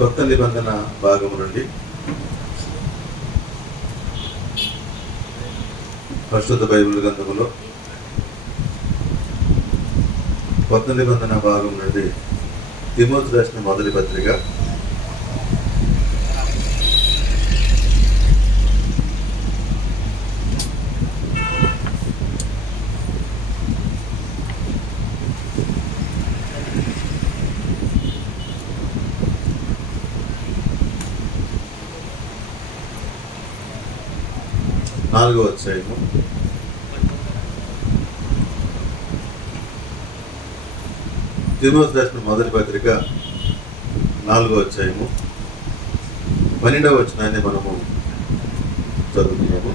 కొత్త నిబంధన భాగము నుండి పరిశుద్ధ బైబిల్ గ్రంథములో కొత్త నిబంధన భాగం నుండి తిమోతి రాసిన మొదటి పత్రిక 4వ అధ్యాయము తిమోతి రాసిన మొదటి పత్రిక 4వ అధ్యాయము 12వ వచనాన్ని మనము చదువుతున్నాము.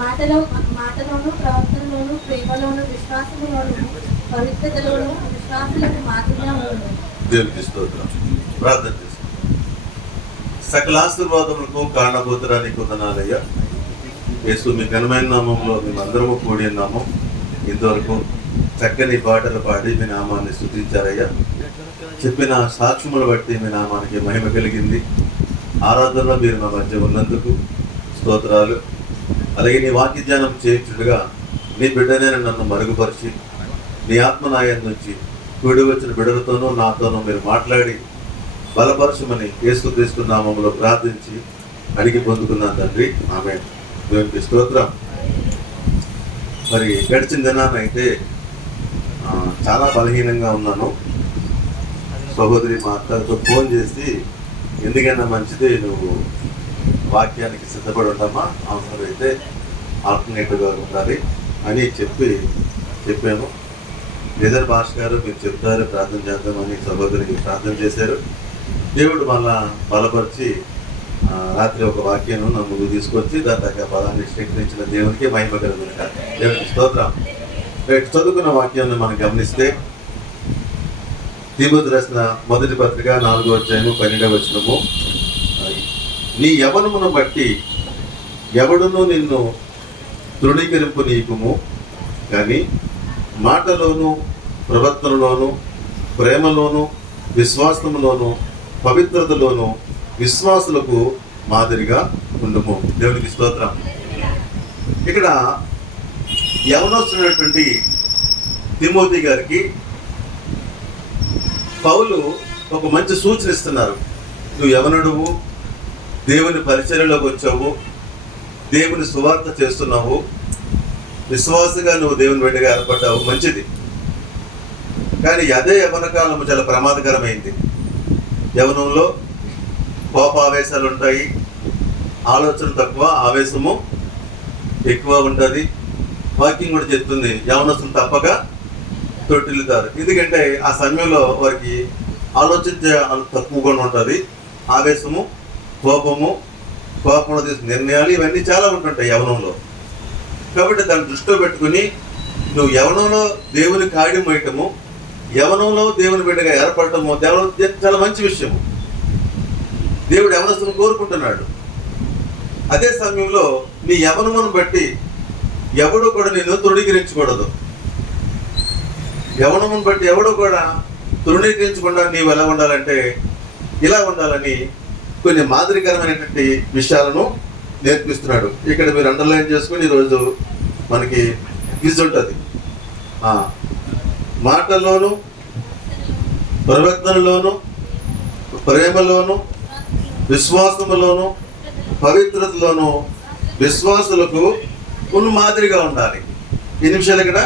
మాటలోను ప్రవర్తనలోను ప్రేమలోను విశ్వాసములోను పవిత్రతలోను విశ్వాసులకు మాదిరిగా ఉండును. దేవునికి స్తోత్రం. ప్రార్థన చేస్తాం. సకల ఆశీర్వాదములకు కారణభూతురానికి వందనాలయ్యా. యేసు మీ ఘనమైన నామంలో మేమందరము కూడి ఉన్నాము. ఇంతవరకు చక్కని పాటలు పాడి మీ నామాన్ని స్తుతించారయ్యా. చెప్పిన సాక్ష్యములు బట్టి మీ నామానికి మహిమ కలిగింది. ఆరాధనలో మీరు మా మధ్య ఉన్నందుకు స్తోత్రాలు. అలాగే నీ వాక్య ధ్యానం చేయించుడుగా నీ బిడ్డనే నన్ను మరుగుపరిచి నీ ఆత్మనాయం నుంచి కూడి వచ్చిన బిడ్డలతోనూ నాతోనూ మీరు మాట్లాడి బలపరచమని యేసుక్రీస్తు నామములో ప్రార్థించి అడిగి పొందుకున్నాను తండ్రి. ఆమేన్. దేవునికి స్తోత్రం. మరి గడిచిన దినాన్ని అయితే చాలా బలహీనంగా ఉన్నాను. సహోదరి మా అక్కతో ఫోన్ చేసి ఎందుకైనా మంచిది నువ్వు వాక్యానికి సిద్ధపడి ఉంటామా, అవసరమైతే ఆల్టర్నేటివ్గా ఉండాలి అని చెప్పాము. లేదర్ భాష గారు మీరు చెప్తారు ప్రార్థన చేద్దామని సహోదరికి ప్రార్థన చేశారు. దేవుడు మళ్ళా బలపరిచి రాత్రి ఒక వాక్యాన్ని నా ముందు తీసుకొచ్చి దాని దగ్గర పదాన్ని స్వీకరించిన దేవునికి మహిమ కలుగుతుంది. దేవునికి స్తోత్రం. చదువుకున్న వాక్యాన్ని మనం గమనిస్తే తిమోతి రాసిన మొదటి పత్రిక 4వ అధ్యాయము 12వ వచనము, నీ యవనమును బట్టి ఎవడును నిన్ను తృణీకరింపు నీకుము, కానీ మాటలోను ప్రవర్తనలోను ప్రేమలోను విశ్వాసములోను పవిత్రతలోను విశ్వాసులకు మాదిరిగా ఉండుము. దేవునికి స్తోత్రం. ఇక్కడ యవనస్తున్నటువంటి తిమోతి గారికి పౌలు ఒక మంచి సూచన ఇస్తున్నారు. నువ్వు యవనుడువు, దేవుని పరిచర్యలోకి వచ్చావు, దేవుని సువార్త చేస్తున్నావు, విశ్వాసంగా నువ్వు దేవుని బిడ్డగా ఏర్పడ్డావు, మంచిది. కానీ అదే యవన కాలము చాలా ప్రమాదకరమైంది. యవనంలో కోపావేశాలు ఉంటాయి, ఆలోచన తక్కువ, ఆవేశము ఎక్కువ ఉంటుంది. వాకింగ్ కూడా చెప్తుంది యవనస్తులు తప్పక తొట్టిల్లుతారు. ఎందుకంటే ఆ సమయంలో వారికి ఆలోచించే తక్కువగా ఉంటుంది. ఆవేశము, కోపంలో తీసుకున్న నిర్ణయాలు ఇవన్నీ చాలా ఉంటుంటాయి యవనంలో. కాబట్టి దాన్ని దృష్టిలో పెట్టుకుని నువ్వు యవనంలో దేవుని కాడి మోయటము, యవనంలో దేవుని బిడ్డగా ఏర్పడటము చాలా మంచి విషయము. దేవుడు యవనస్తులను కోరుకుంటున్నాడు. అదే సమయంలో నీ యవనమును బట్టి ఎవడు కూడా నిన్ను తృణీకరించకూడదు. యవనమును బట్టి ఎవడు కూడా తృణీకరించకుండా నీవు ఎలా ఉండాలంటే ఇలా ఉండాలని కొన్ని మాదిరికరమైనటువంటి విషయాలను నేర్పిస్తున్నాడు. ఇక్కడ మీరు అండర్లైన్ చేసుకుని ఈరోజు మనకి క్విజ్ ఉంటుంది. మాటలోను ప్రవర్తనలోను ప్రేమలోను విశ్వాసములోను పవిత్రతలోను విశ్వాసులకు మాదిరిగా ఉండాలి. ఈ నిమిషాలు ఇక్కడ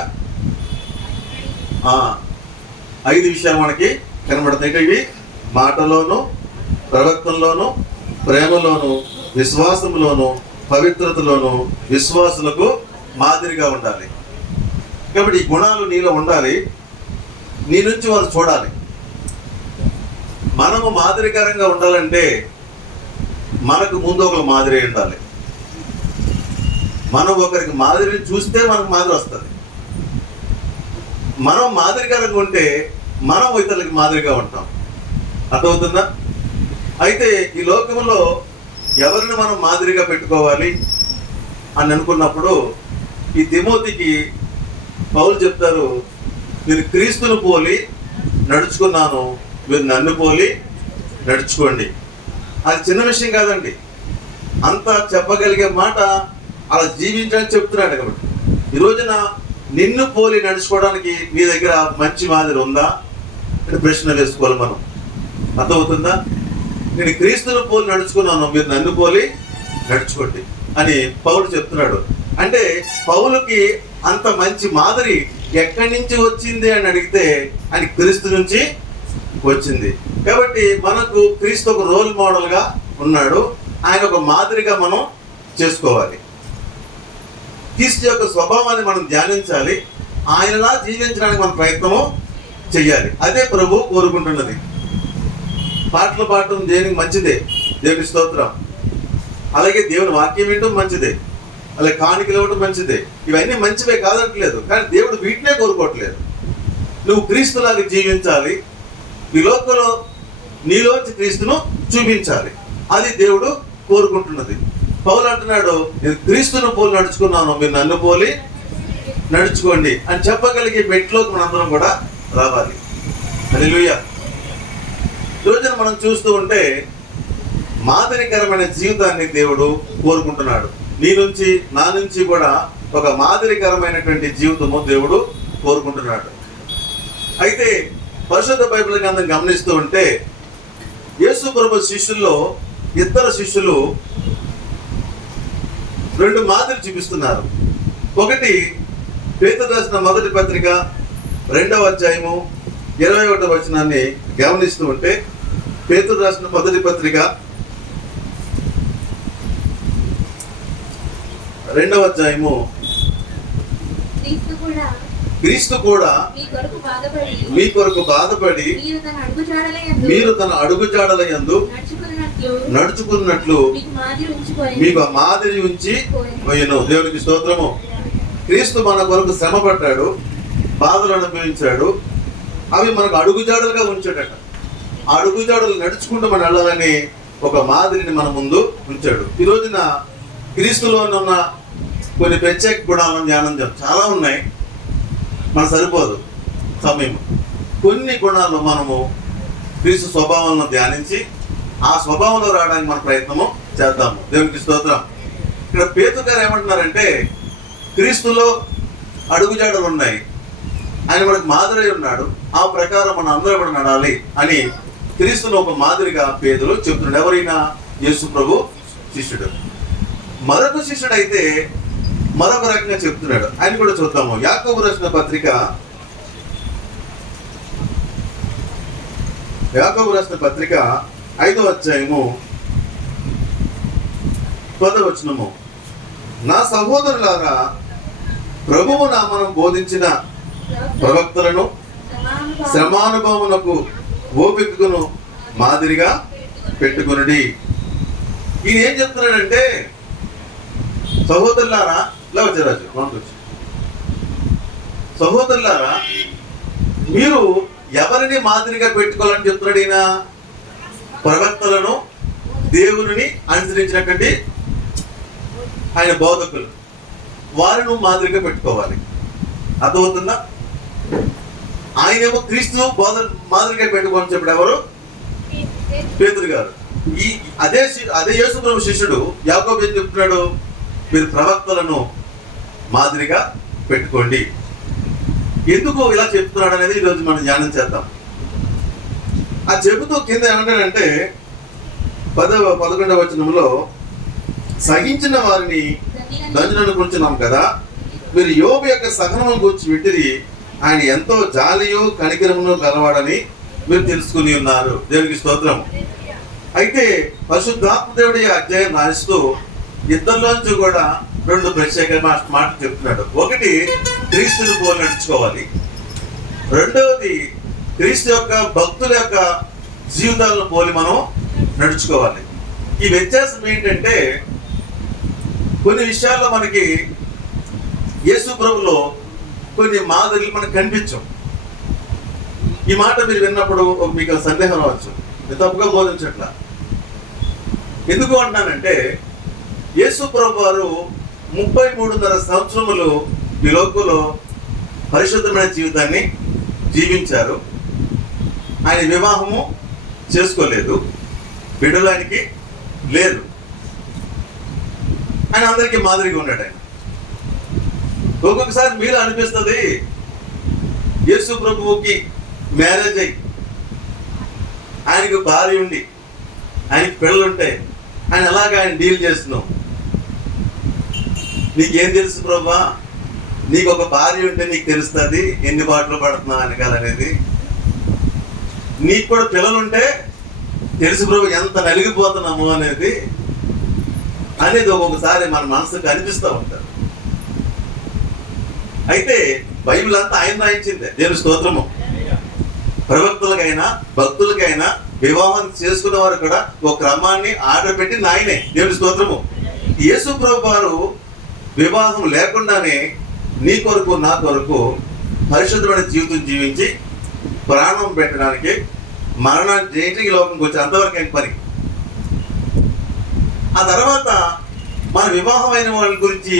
5 విషయాలు మనకి కనబడతాయి. ఇవి మాటలోను ప్రవర్తనలోను ప్రేమలోను విశ్వాసంలోను పవిత్రతలోను విశ్వాసులకు మాదిరిగా ఉండాలి. కాబట్టి ఈ గుణాలు నీలో ఉండాలి. నీ నుంచి వారు చూడాలి. మనము మాదిరికరంగా ఉండాలంటే మనకు ముందు ఒకరు మాదిరి ఉండాలి. మనం ఒకరికి మాదిరిని చూస్తే మనకు మాదిరి వస్తుంది. మనం మాదిరికరంగా ఉంటే మనం ఇతరులకి మాదిరిగా ఉంటాం. అర్థమవుతుందా? అయితే ఈ లోకంలో ఎవరిని మనం మాదిరిగా పెట్టుకోవాలి అని అనుకున్నప్పుడు ఈ తిమోతికి పౌలు చెప్తారు, నేను క్రీస్తును పోలి నడుచుకున్నాను, మీరు నన్ను పోలి నడుచుకోండి. అది చిన్న విషయం కాదండి. అంత చెప్పగలిగే మాట అలా జీవించడానికి చెప్తున్నాడు. కాబట్టి ఈ రోజున నిన్ను పోలి నడుచుకోవడానికి నీ దగ్గర మంచి మాదిరి ఉందా అని ప్రశ్న వేసుకోవాలి మనం. అర్థమవుతుందా? నేను క్రీస్తును పోలి నడుచుకున్నాను, మీరు నన్ను పోలి నడుచుకోండి అని పౌలు చెప్తున్నాడు. అంటే పౌలుకి అంత మంచి మాదిరి ఎక్కడి నుంచి వచ్చింది అని అడిగితే ఆయన క్రీస్తు నుంచి వచ్చింది. కాబట్టి మనకు క్రీస్తు ఒక రోల్ మోడల్గా ఉన్నాడు. ఆయన ఒక మాదిరిగా మనం చేసుకోవాలి. క్రీస్తు యొక్క స్వభావాన్ని మనం ధ్యానించాలి. ఆయనలా జీవించడానికి మన ప్రయత్నము చెయ్యాలి. అదే ప్రభు కోరుకుంటున్నది. పాటలు పాడటం దేనికి మంచిదే, దేవుని స్తోత్రం. అలాగే దేవుని వాక్యం వినటం మంచిదే, అలాగే కానుకలు ఇవ్వటం మంచిదే. ఇవన్నీ మంచివే కాదట్లేదు, కానీ దేవుడు వీటినే కోరుకోవట్లేదు. నువ్వు క్రీస్తులాగా జీవించాలి, ఈ లోకంలో నీలోంచి క్రీస్తును చూపించాలి. అది దేవుడు కోరుకుంటున్నది. పౌలు అంటున్నాడు, నేను క్రీస్తును పోలి నడుచుకున్నాను, మీరు నన్ను పోలి నడుచుకోండి అని చెప్పగలిగే మెట్లోకి మనందరం కూడా రావాలి. హల్లెలూయా. రోజున మనం చూస్తూ ఉంటే మాదిరికరమైన జీవితాన్ని దేవుడు కోరుకుంటున్నాడు. నీ నుంచి నా నుంచి కూడా ఒక మాదిరికరమైనటువంటి జీవితము దేవుడు కోరుకుంటున్నాడు. అయితే పరిశుద్ధ బైబిల్ గ్రంథం గమనిస్తూ ఉంటే యేసు ప్రభు శిష్యుల్లో ఇద్దరు శిష్యులు రెండు మాదిరి చూపిస్తున్నారు. ఒకటి పేతురు రాసిన మొదటి పత్రిక 2వ అధ్యాయము 21వ వచనాన్ని గమనిస్తూ ఉంటే, పేతురు రాసిన మొదటి పత్రిక 2వ అధ్యాయము, క్రీస్తు కూడా మీ కొరకు బాధపడి మీరు తన అడుగుజాడల యందు నడుచుకున్నట్లు మీకు మాదిరి ఉంచి పోయెను. దేవునికి స్తోత్రము. క్రీస్తు మన కొరకు శ్రమ పడ్డాడు, బాధలు అనుభవించాడు. అవి మనకు అడుగుజాడలుగా ఉంచాడట. ఆ అడుగుజాడలు నడుచుకుంటూ మనం వెళ్ళాలని ఒక మాదిరిని మన ముందు ఉంచాడు. ఈ రోజున క్రీస్తులో ఉన్న కొన్ని ప్రత్యేక గుణాలను ధ్యానం చేస్తాం. చాలా ఉన్నాయి, మన సరిపోదు సమయం. కొన్ని గుణాలు మనము క్రీస్తు స్వభావంలో ధ్యానించి ఆ స్వభావంలో రావడానికి మన ప్రయత్నము చేద్దాము. దేవునికి స్తోత్రం. ఇక్కడ పేతురు గారు ఏమంటున్నారంటే, క్రీస్తులో అడుగుజాడలు ఉన్నాయి, ఆయన మనకు మాదిరి ఉన్నాడు, ఆ ప్రకారం మనం అందరూ కూడా నడాలి అని క్రీస్తులో ఒక మాదిరిగా పేతురు చెప్తున్నాడు. ఎవరైనా యేసు ప్రభు శిష్యుడు. మరొక శిష్యుడు అయితే మరొక రకంగా చెప్తున్నాడు. ఆయన కూడా చూద్దాము. యాకోబు రాసిన పత్రిక 5వ అధ్యాయము 10వ వచనము, నా సహోదరులారా, ప్రభువు నామమున బోధించిన ప్రవక్తలను శ్రమానుభవమునకు ఓపికను మాదిరిగా పెట్టుకొనుడి. ఈయన ఏం చెప్తున్నాడంటే, సహోదరులారా, సహోదరులారా, మీరు ఎవరిని మాదిరిగా పెట్టుకోవాలని చెప్తున్నాడు ఈయన? ప్రవక్తలను, దేవుని అనుసరించినటువంటి ఆయన బోధకులు, వారిని మాదిరిగా పెట్టుకోవాలి. అర్థమవుతుందా? ఆయనేమో క్రీస్తు మాదిరిగా పెట్టుకోవాలని చెప్పాడు. ఎవరు? పేతురు గారు. అదే యేసు ప్రభు శిష్యుడు యాకోబు ఏం చెప్తున్నాడు? మీరు ప్రవక్తలను మాదిరిగా పెట్టుకోండి. ఎందుకు ఇలా చెప్తున్నాడు అనేది ఈరోజు మనం ధ్యానం చేద్దాం. ఆ చెబుతూ కింద ఏమంటాడంటే 11వ వచనంలో, సహించిన వారిని దంజులను కూర్చున్నాం కదా, మీరు యోబు యొక్క సహనము గురించి వింటిరి, ఆయన ఎంతో జాలియో కనికరమును గలవాడని మీరు తెలుసుకుని ఉన్నారు. దేవునికి స్తోత్రం. అయితే పరిశుద్ధాత్మ దేవుడి అధ్యాయం రాస్తూ ఇద్దరిలోంచి కూడా రెండు ప్రత్యేకమైన మాటలు చెప్తున్నాడు. ఒకటి, క్రీస్తుని పోలి నడుచుకోవాలి. రెండవది, క్రీస్తు యొక్క భక్తుల యొక్క జీవితాలను పోలి మనం నడుచుకోవాలి. ఈ వ్యత్యాసం ఏంటంటే, కొన్ని విషయాల్లో మనకి యేసు ప్రభులో కొన్ని మాదిరిలు మనకు కనిపించవు. ఈ మాట మీరు విన్నప్పుడు మీకు సందేహం రావచ్చు, నేను తప్పుగా బోధించట్లా. ఎందుకు అంటున్నానంటే, యేసు ప్రభు వారు 33.5 సంవత్సరములు ఈ లోకంలో పరిశుద్ధమైన జీవితాన్ని జీవించారు. ఆయన వివాహము చేసుకోలేదు, బిడ్డలు ఆయనకి లేదు. ఆయన అందరికీ మాదిరిగా ఉన్నాడు. ఆయన ఒక్కొక్కసారి మీరు అనిపిస్తుంది యేసు ప్రభువుకి మ్యారేజ్ అయ్యి ఆయనకు భార్య ఉండి ఆయనకి పిల్లలు ఉంటే ఆయన ఎలాగ ఆయన డీల్ చేస్తున్నావు? నీకేం తెలుసు ప్రభా? నీకు ఒక భార్య ఉంటే నీకు తెలుస్తుంది ఎన్ని బాటలు పడుతున్నావు వెనకాలనేది. నీకు కూడా పిల్లలు ఉంటే తెలుసు ప్రభు ఎంత నలిగిపోతున్నాము అనేది ఒక్కొక్కసారి మన మనసుకు అనిపిస్తూ ఉంటారు. అయితే బైబిల్ అంతా ఆయన రాయించిందే. దేవుని స్తోత్రము. ప్రవక్తలకైనా భక్తులకైనా వివాహం చేసుకున్న వారు కూడా ఒక క్రమాన్ని ఆర్డర్ పెట్టింది ఆయనే. దేవుని స్తోత్రము. యేసు ప్రభు వారు వివాహం లేకుండానే నీ కొరకు నా కొరకు పరిశుద్ధమైన జీవితం జీవించి ప్రాణం పెట్టడానికి మరణాన్ని జయించి లోకంకి వచ్చి అంతవరకు ఆయన పని. ఆ తర్వాత మన వివాహం అయిన వాళ్ళ గురించి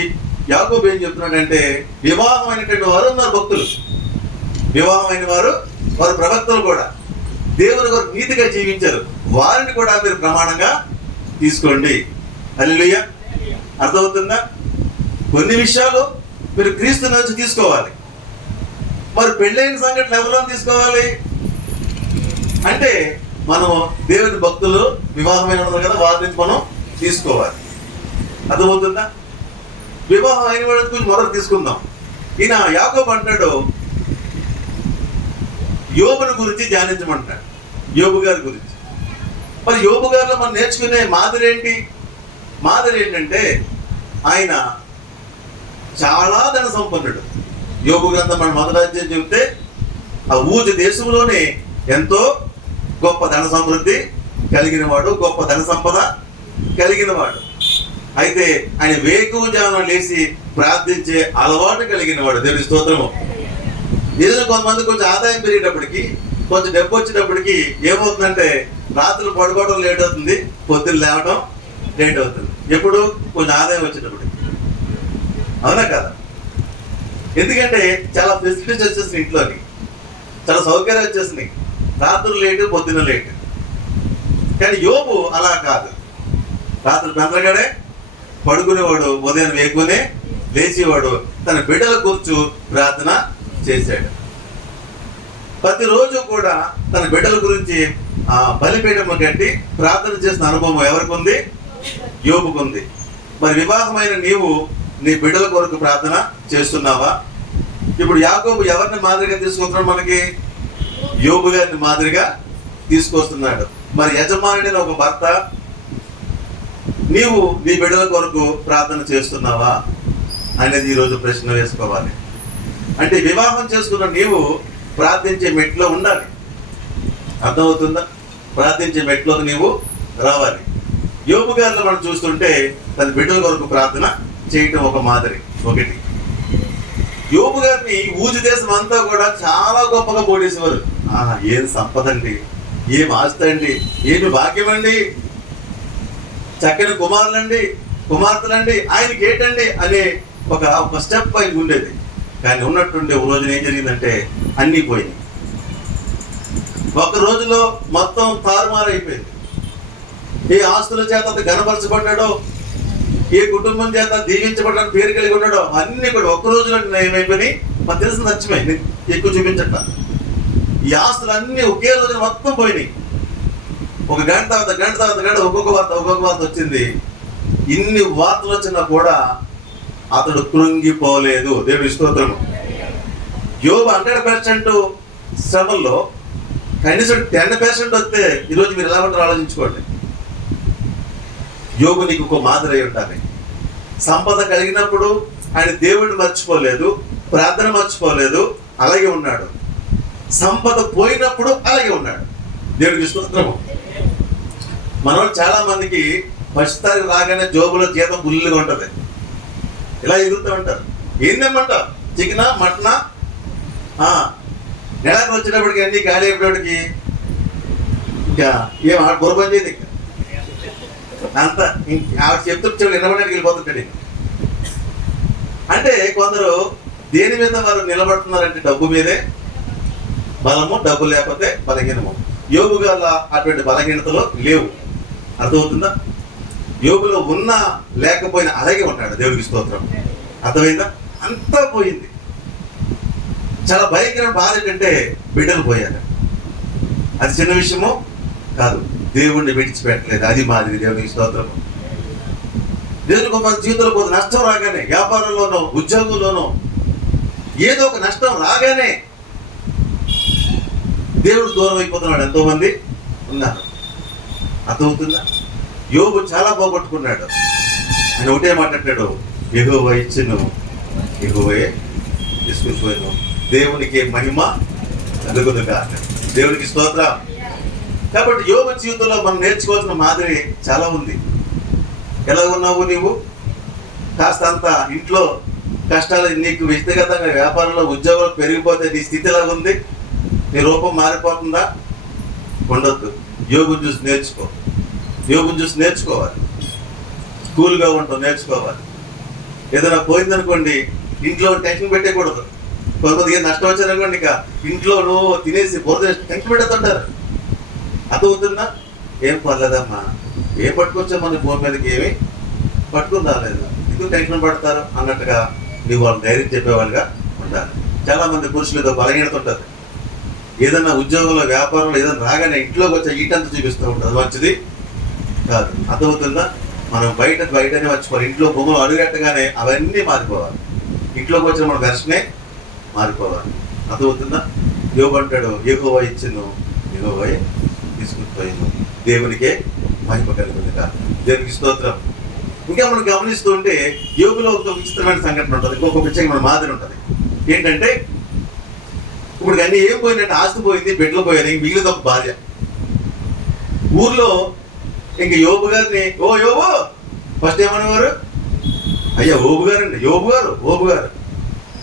యాకోబు ఏం చెప్తున్నాడంటే, వివాహం అయినటువంటి వారు ఉన్నారు భక్తులు, వివాహం అయిన వారు ప్రవక్తలు కూడా దేవుని కొరకు నీతిగా జీవించారు. వారిని కూడా మీరు ప్రమాణంగా తీసుకోండి. హల్లెలూయా. అర్థమవుతుందా? కొన్ని విషయాలు మీరు క్రీస్తు నుంచి తీసుకోవాలి. మరి పెళ్ళైన సంఘటన ఎవరిలో తీసుకోవాలి అంటే, మనం దేవుని భక్తులు వివాహమైన కదా వారి నుంచి మనం తీసుకోవాలి. అర్థమవుతుందా? వివాహం అయిన వాళ్ళ గురించి మొదలు తీసుకుందాం. ఈయన యాకోబు అంటాడు, యోబుని గురించి ధ్యానించమంటాడు, యోబు గారి గురించి. మరి యోబు గారిలో మనం నేర్చుకునే మాదిరి ఏంటి? మాదిరి ఏంటంటే ఆయన చాలా ధన సంపన్నుడు. యోబు గ్రంథం మన మొదటి అధ్యాయం చెబితే ఆ ఊజు దేశంలోనే ఎంతో గొప్ప ధన సమృద్ధి కలిగిన వాడు, గొప్ప ధన సంపద కలిగిన వాడు. అయితే ఆయన వేకువజామున లేచి ప్రార్థించే అలవాటు కలిగిన వాడు. దేవుని స్తోత్రము. ఏదైనా కొంతమంది కొంచెం ఆదాయం పెరిగేటప్పటికి, కొంచెం డబ్బు వచ్చేటప్పటికి ఏమవుతుందంటే రాత్రులు పడుకోవడం లేట్ అవుతుంది, పొద్దున్న లేవడం లేట్ అవుతుంది. ఎప్పుడు? కొంచెం ఆదాయం వచ్చేటప్పటికి. అవునా కదా? ఎందుకంటే చాలా ఫెసిలిటీస్ వచ్చేసినాయి, ఇంట్లోని చాలా సౌకర్యాలు వచ్చేసినాయి. రాత్రులు లేటు, పొద్దున్న లేటు. కానీ యోబు అలా కాదు. రాత్రి పెందరగాడే పడుకునేవాడు, ఉదయం వేకునే లేచేవాడు, తన బిడ్డల కూర్చు ప్రార్థన చేశాడు. ప్రతిరోజు కూడా తన బిడ్డల గురించి బలిపీఠం కట్టి ప్రార్థన చేసిన అనుభవం ఎవరికి ఉంది? యోబుకు ఉంది. మరి వివాహమైన నీవు నీ బిడ్డల కొరకు ప్రార్థన చేస్తున్నావా? ఇప్పుడు యాకోబు ఎవరిని మాదిరిగా తీసుకొస్తున్నాడు? మనకి యోబు గారిని మాదిరిగా తీసుకొస్తున్నాడు. మరి యజమాని ఒక భర్త నీవు నీ బిడ్డల కొరకు ప్రార్థన చేస్తున్నావా అనేది ఈరోజు ప్రశ్న వేసుకోవాలి. అంటే వివాహం చేసుకున్న నీవు ప్రార్థించే మెట్లో ఉండాలి. అర్థమవుతుందా? ప్రార్థించే మెట్లోకి నీవు రావాలి. యోబు గారిలో మనం చూస్తుంటే తన బిడ్డల కొరకు ప్రార్థన చేయటం ఒక మాదిరి. ఒకటి, యోబు గారిని ఊజు దేశం అంతా కూడా చాలా గొప్పగా పోటీసేవారు. ఏం సంపద అండి, ఏం ఆస్తి అండి, ఏమి భాగ్యం అండి, చక్కని కుమారులండి, కుమార్తెలండి, ఆయనకి ఏంటండి అనే ఒక స్టెప్ ఆయనకు ఉండేది. కానీ ఉన్నట్టుండే ఒక రోజున ఏం జరిగిందంటే అన్నీ పోయినాయి. ఒక రోజులో మొత్తం తారుమారైపోయింది. ఏ ఆస్తుల చేత ఘనపరచబడ్డాడో, ఏ కుటుంబం చేత దీవించబడ్డానికి పేరు కలిగి ఉన్నాడో అన్ని కూడా ఒక్క రోజులో ఏమైపోయినాయి. మనకు తెలిసిన నచ్చమే, ఎక్కువ చూపించట. ఈ ఆస్తులు అన్నీ ఒకే రోజున మొత్తం పోయినాయి. ఒక గంట తర్వాత గంట ఒక్కొక్క వార్త వచ్చింది. ఇన్ని వార్తలు వచ్చినా కూడా అతడు కృంగిపోలేదు. దేవుని స్తోత్రము. యోబు 100% శ్రమల్లో కనీసం 10% వస్తే ఈరోజు మీరు ఎలా ఉంటారో ఆలోచించుకోండి. యోబు నీకు ఒక మాదిరి అయి ఉండాలి. సంపద కలిగినప్పుడు ఆయన దేవుడిని మర్చిపోలేదు, ప్రార్థన మర్చిపోలేదు, అలాగే ఉన్నాడు. సంపద పోయినప్పుడు అలాగే ఉన్నాడు. దేవుడికి స్తోత్రము. మన చాలా మందికి ఫస్ట్ తారీఖు రాగానే జోబులో జీతం ఫుల్గా ఉంటుంది. ఇలా ఎదుగుతూ ఉంటారు. ఏందేమంటావు? చికెనా, మటనా? నెలకు వచ్చేటప్పటికి అన్ని ఖాళీ అయిపోయేటికి ఇంకా ఏం బుర్రపని చేయదు. అంత ఆవిడ చెప్తూ వినబడడానికి వెళ్ళిపోతుంటాడు. అంటే కొందరు దేని మీద వారు నిలబడుతున్నారంటే డబ్బు మీదే. బలము, డబ్బు లేకపోతే బలహీనము. యోబు గల అటువంటి బలహీనతలో లేవు. అర్థమవుతుందా? యోబులో ఉన్నా లేకపోయినా అలాగే ఉన్నాడు. దేవుడికి స్తోత్రం. అర్థమైందా? అంతా పోయింది. చాలా భయంకరమైన బాధ ఏంటంటే బిడ్డలు పోయారు. అది చిన్న విషయము కాదు. దేవుణ్ణి విడిచిపెట్టలేదు. అది మాదిరి. దేవునికి స్తోత్రము. దేవునికి మన జీవితంలో పోతే నష్టం రాగానే, వ్యాపారంలోనో ఉద్యోగంలోనో ఏదో ఒక నష్టం రాగానే దేవుడు దూరం అయిపోతున్నాడు. ఎంతో మంది ఉన్నారు. అర్థమవుతుందా? యోబు చాలా పోగొట్టుకున్నాడు. ఆయన ఒకటే మాట్లాడాడు, యెహోవా ఇచ్చెను, యెహోవాయే తీసుకుని పోయాను, దేవునికి మహిమ కలుగునుగా. దేవునికి స్తోత్రం. కాబట్టి యోబు జీవితంలో మనం నేర్చుకోవాల్సిన మాదిరి చాలా ఉంది. ఎలా ఉన్నావు నీవు? కాస్తంత ఇంట్లో కష్టాలు, నీకు వ్యక్తిగతంగా వ్యాపారంలో ఉద్యోగాలు పెరిగిపోతే నీ స్థితి ఎలా ఉంది? నీ రూపం మారిపోతుందా? ఉండొద్దు. యోగుని చూసి నేర్చుకో. యోగుని చూసి నేర్చుకోవాలి. కూల్గా ఉంటాం, నేర్చుకోవాలి. ఏదైనా పోయిందనుకోండి, ఇంట్లో టెన్షన్ పెట్టకూడదు. కొంతమందికి నష్టం వచ్చారనుకోండి, ఇక ఇంట్లో నువ్వు తినేసి బురద టెన్షన్ పెట్టేస్తుంటారు. అర్థమవుతుందా? ఏం పర్లేదమ్మా, ఏం పట్టుకొచ్చా మన భూమి మీదకి, ఏమి పట్టుకుని రాలేదు, ఎందుకు టెన్షన్ పడతారు అన్నట్టుగా నీవు వాళ్ళు ధైర్యం చెప్పేవాళ్ళుగా ఉండాలి. చాలా మంది పురుషులు ఏదో బలహీనత ఉంటుంది. ఏదన్నా ఉద్యోగంలో, వ్యాపారంలో ఏదైనా రాగానే ఇంట్లోకి వచ్చే ఈటంతా చూపిస్తూ ఉంటుంది. మంచిది కాదు. అర్థమవుతుందా? మనం బయటనే మర్చిపోవాలి. ఇంట్లో బొమ్మలు అడుగట్టగానే అవన్నీ మారిపోవాలి. ఇంట్లోకి వచ్చిన మన దర్శనే మారిపోవాలి. అర్థమవుతుందా? యోబు అంటాడు, యెహోవా ఇచ్చెను, యెహోవాయే తీసుకుని పోయాను, దేవునికే మహిమ కలుగునుగా. దేవునికి స్తోత్రం. ఇంకా మనం గమనిస్తూ ఉంటే యోబులో ఒక విచిత్రమైన సంఘటన ఉంటుంది. ఇంకొక పిచ్చగా మన మాదిరి ఉంటుంది. ఏంటంటే, ఇప్పుడు అన్నీ ఏం పోయిందంటే, ఆస్తి పోయింది, బిడ్డలు పోయారు, ఇంక మిగిలింది ఒక భార్య. ఊర్లో ఇంక యోబు గారిని, ఓ యోబు, ఫస్ట్ ఏమనేవారు? అయ్యా ఓబు గారండి, ఓబు గారు.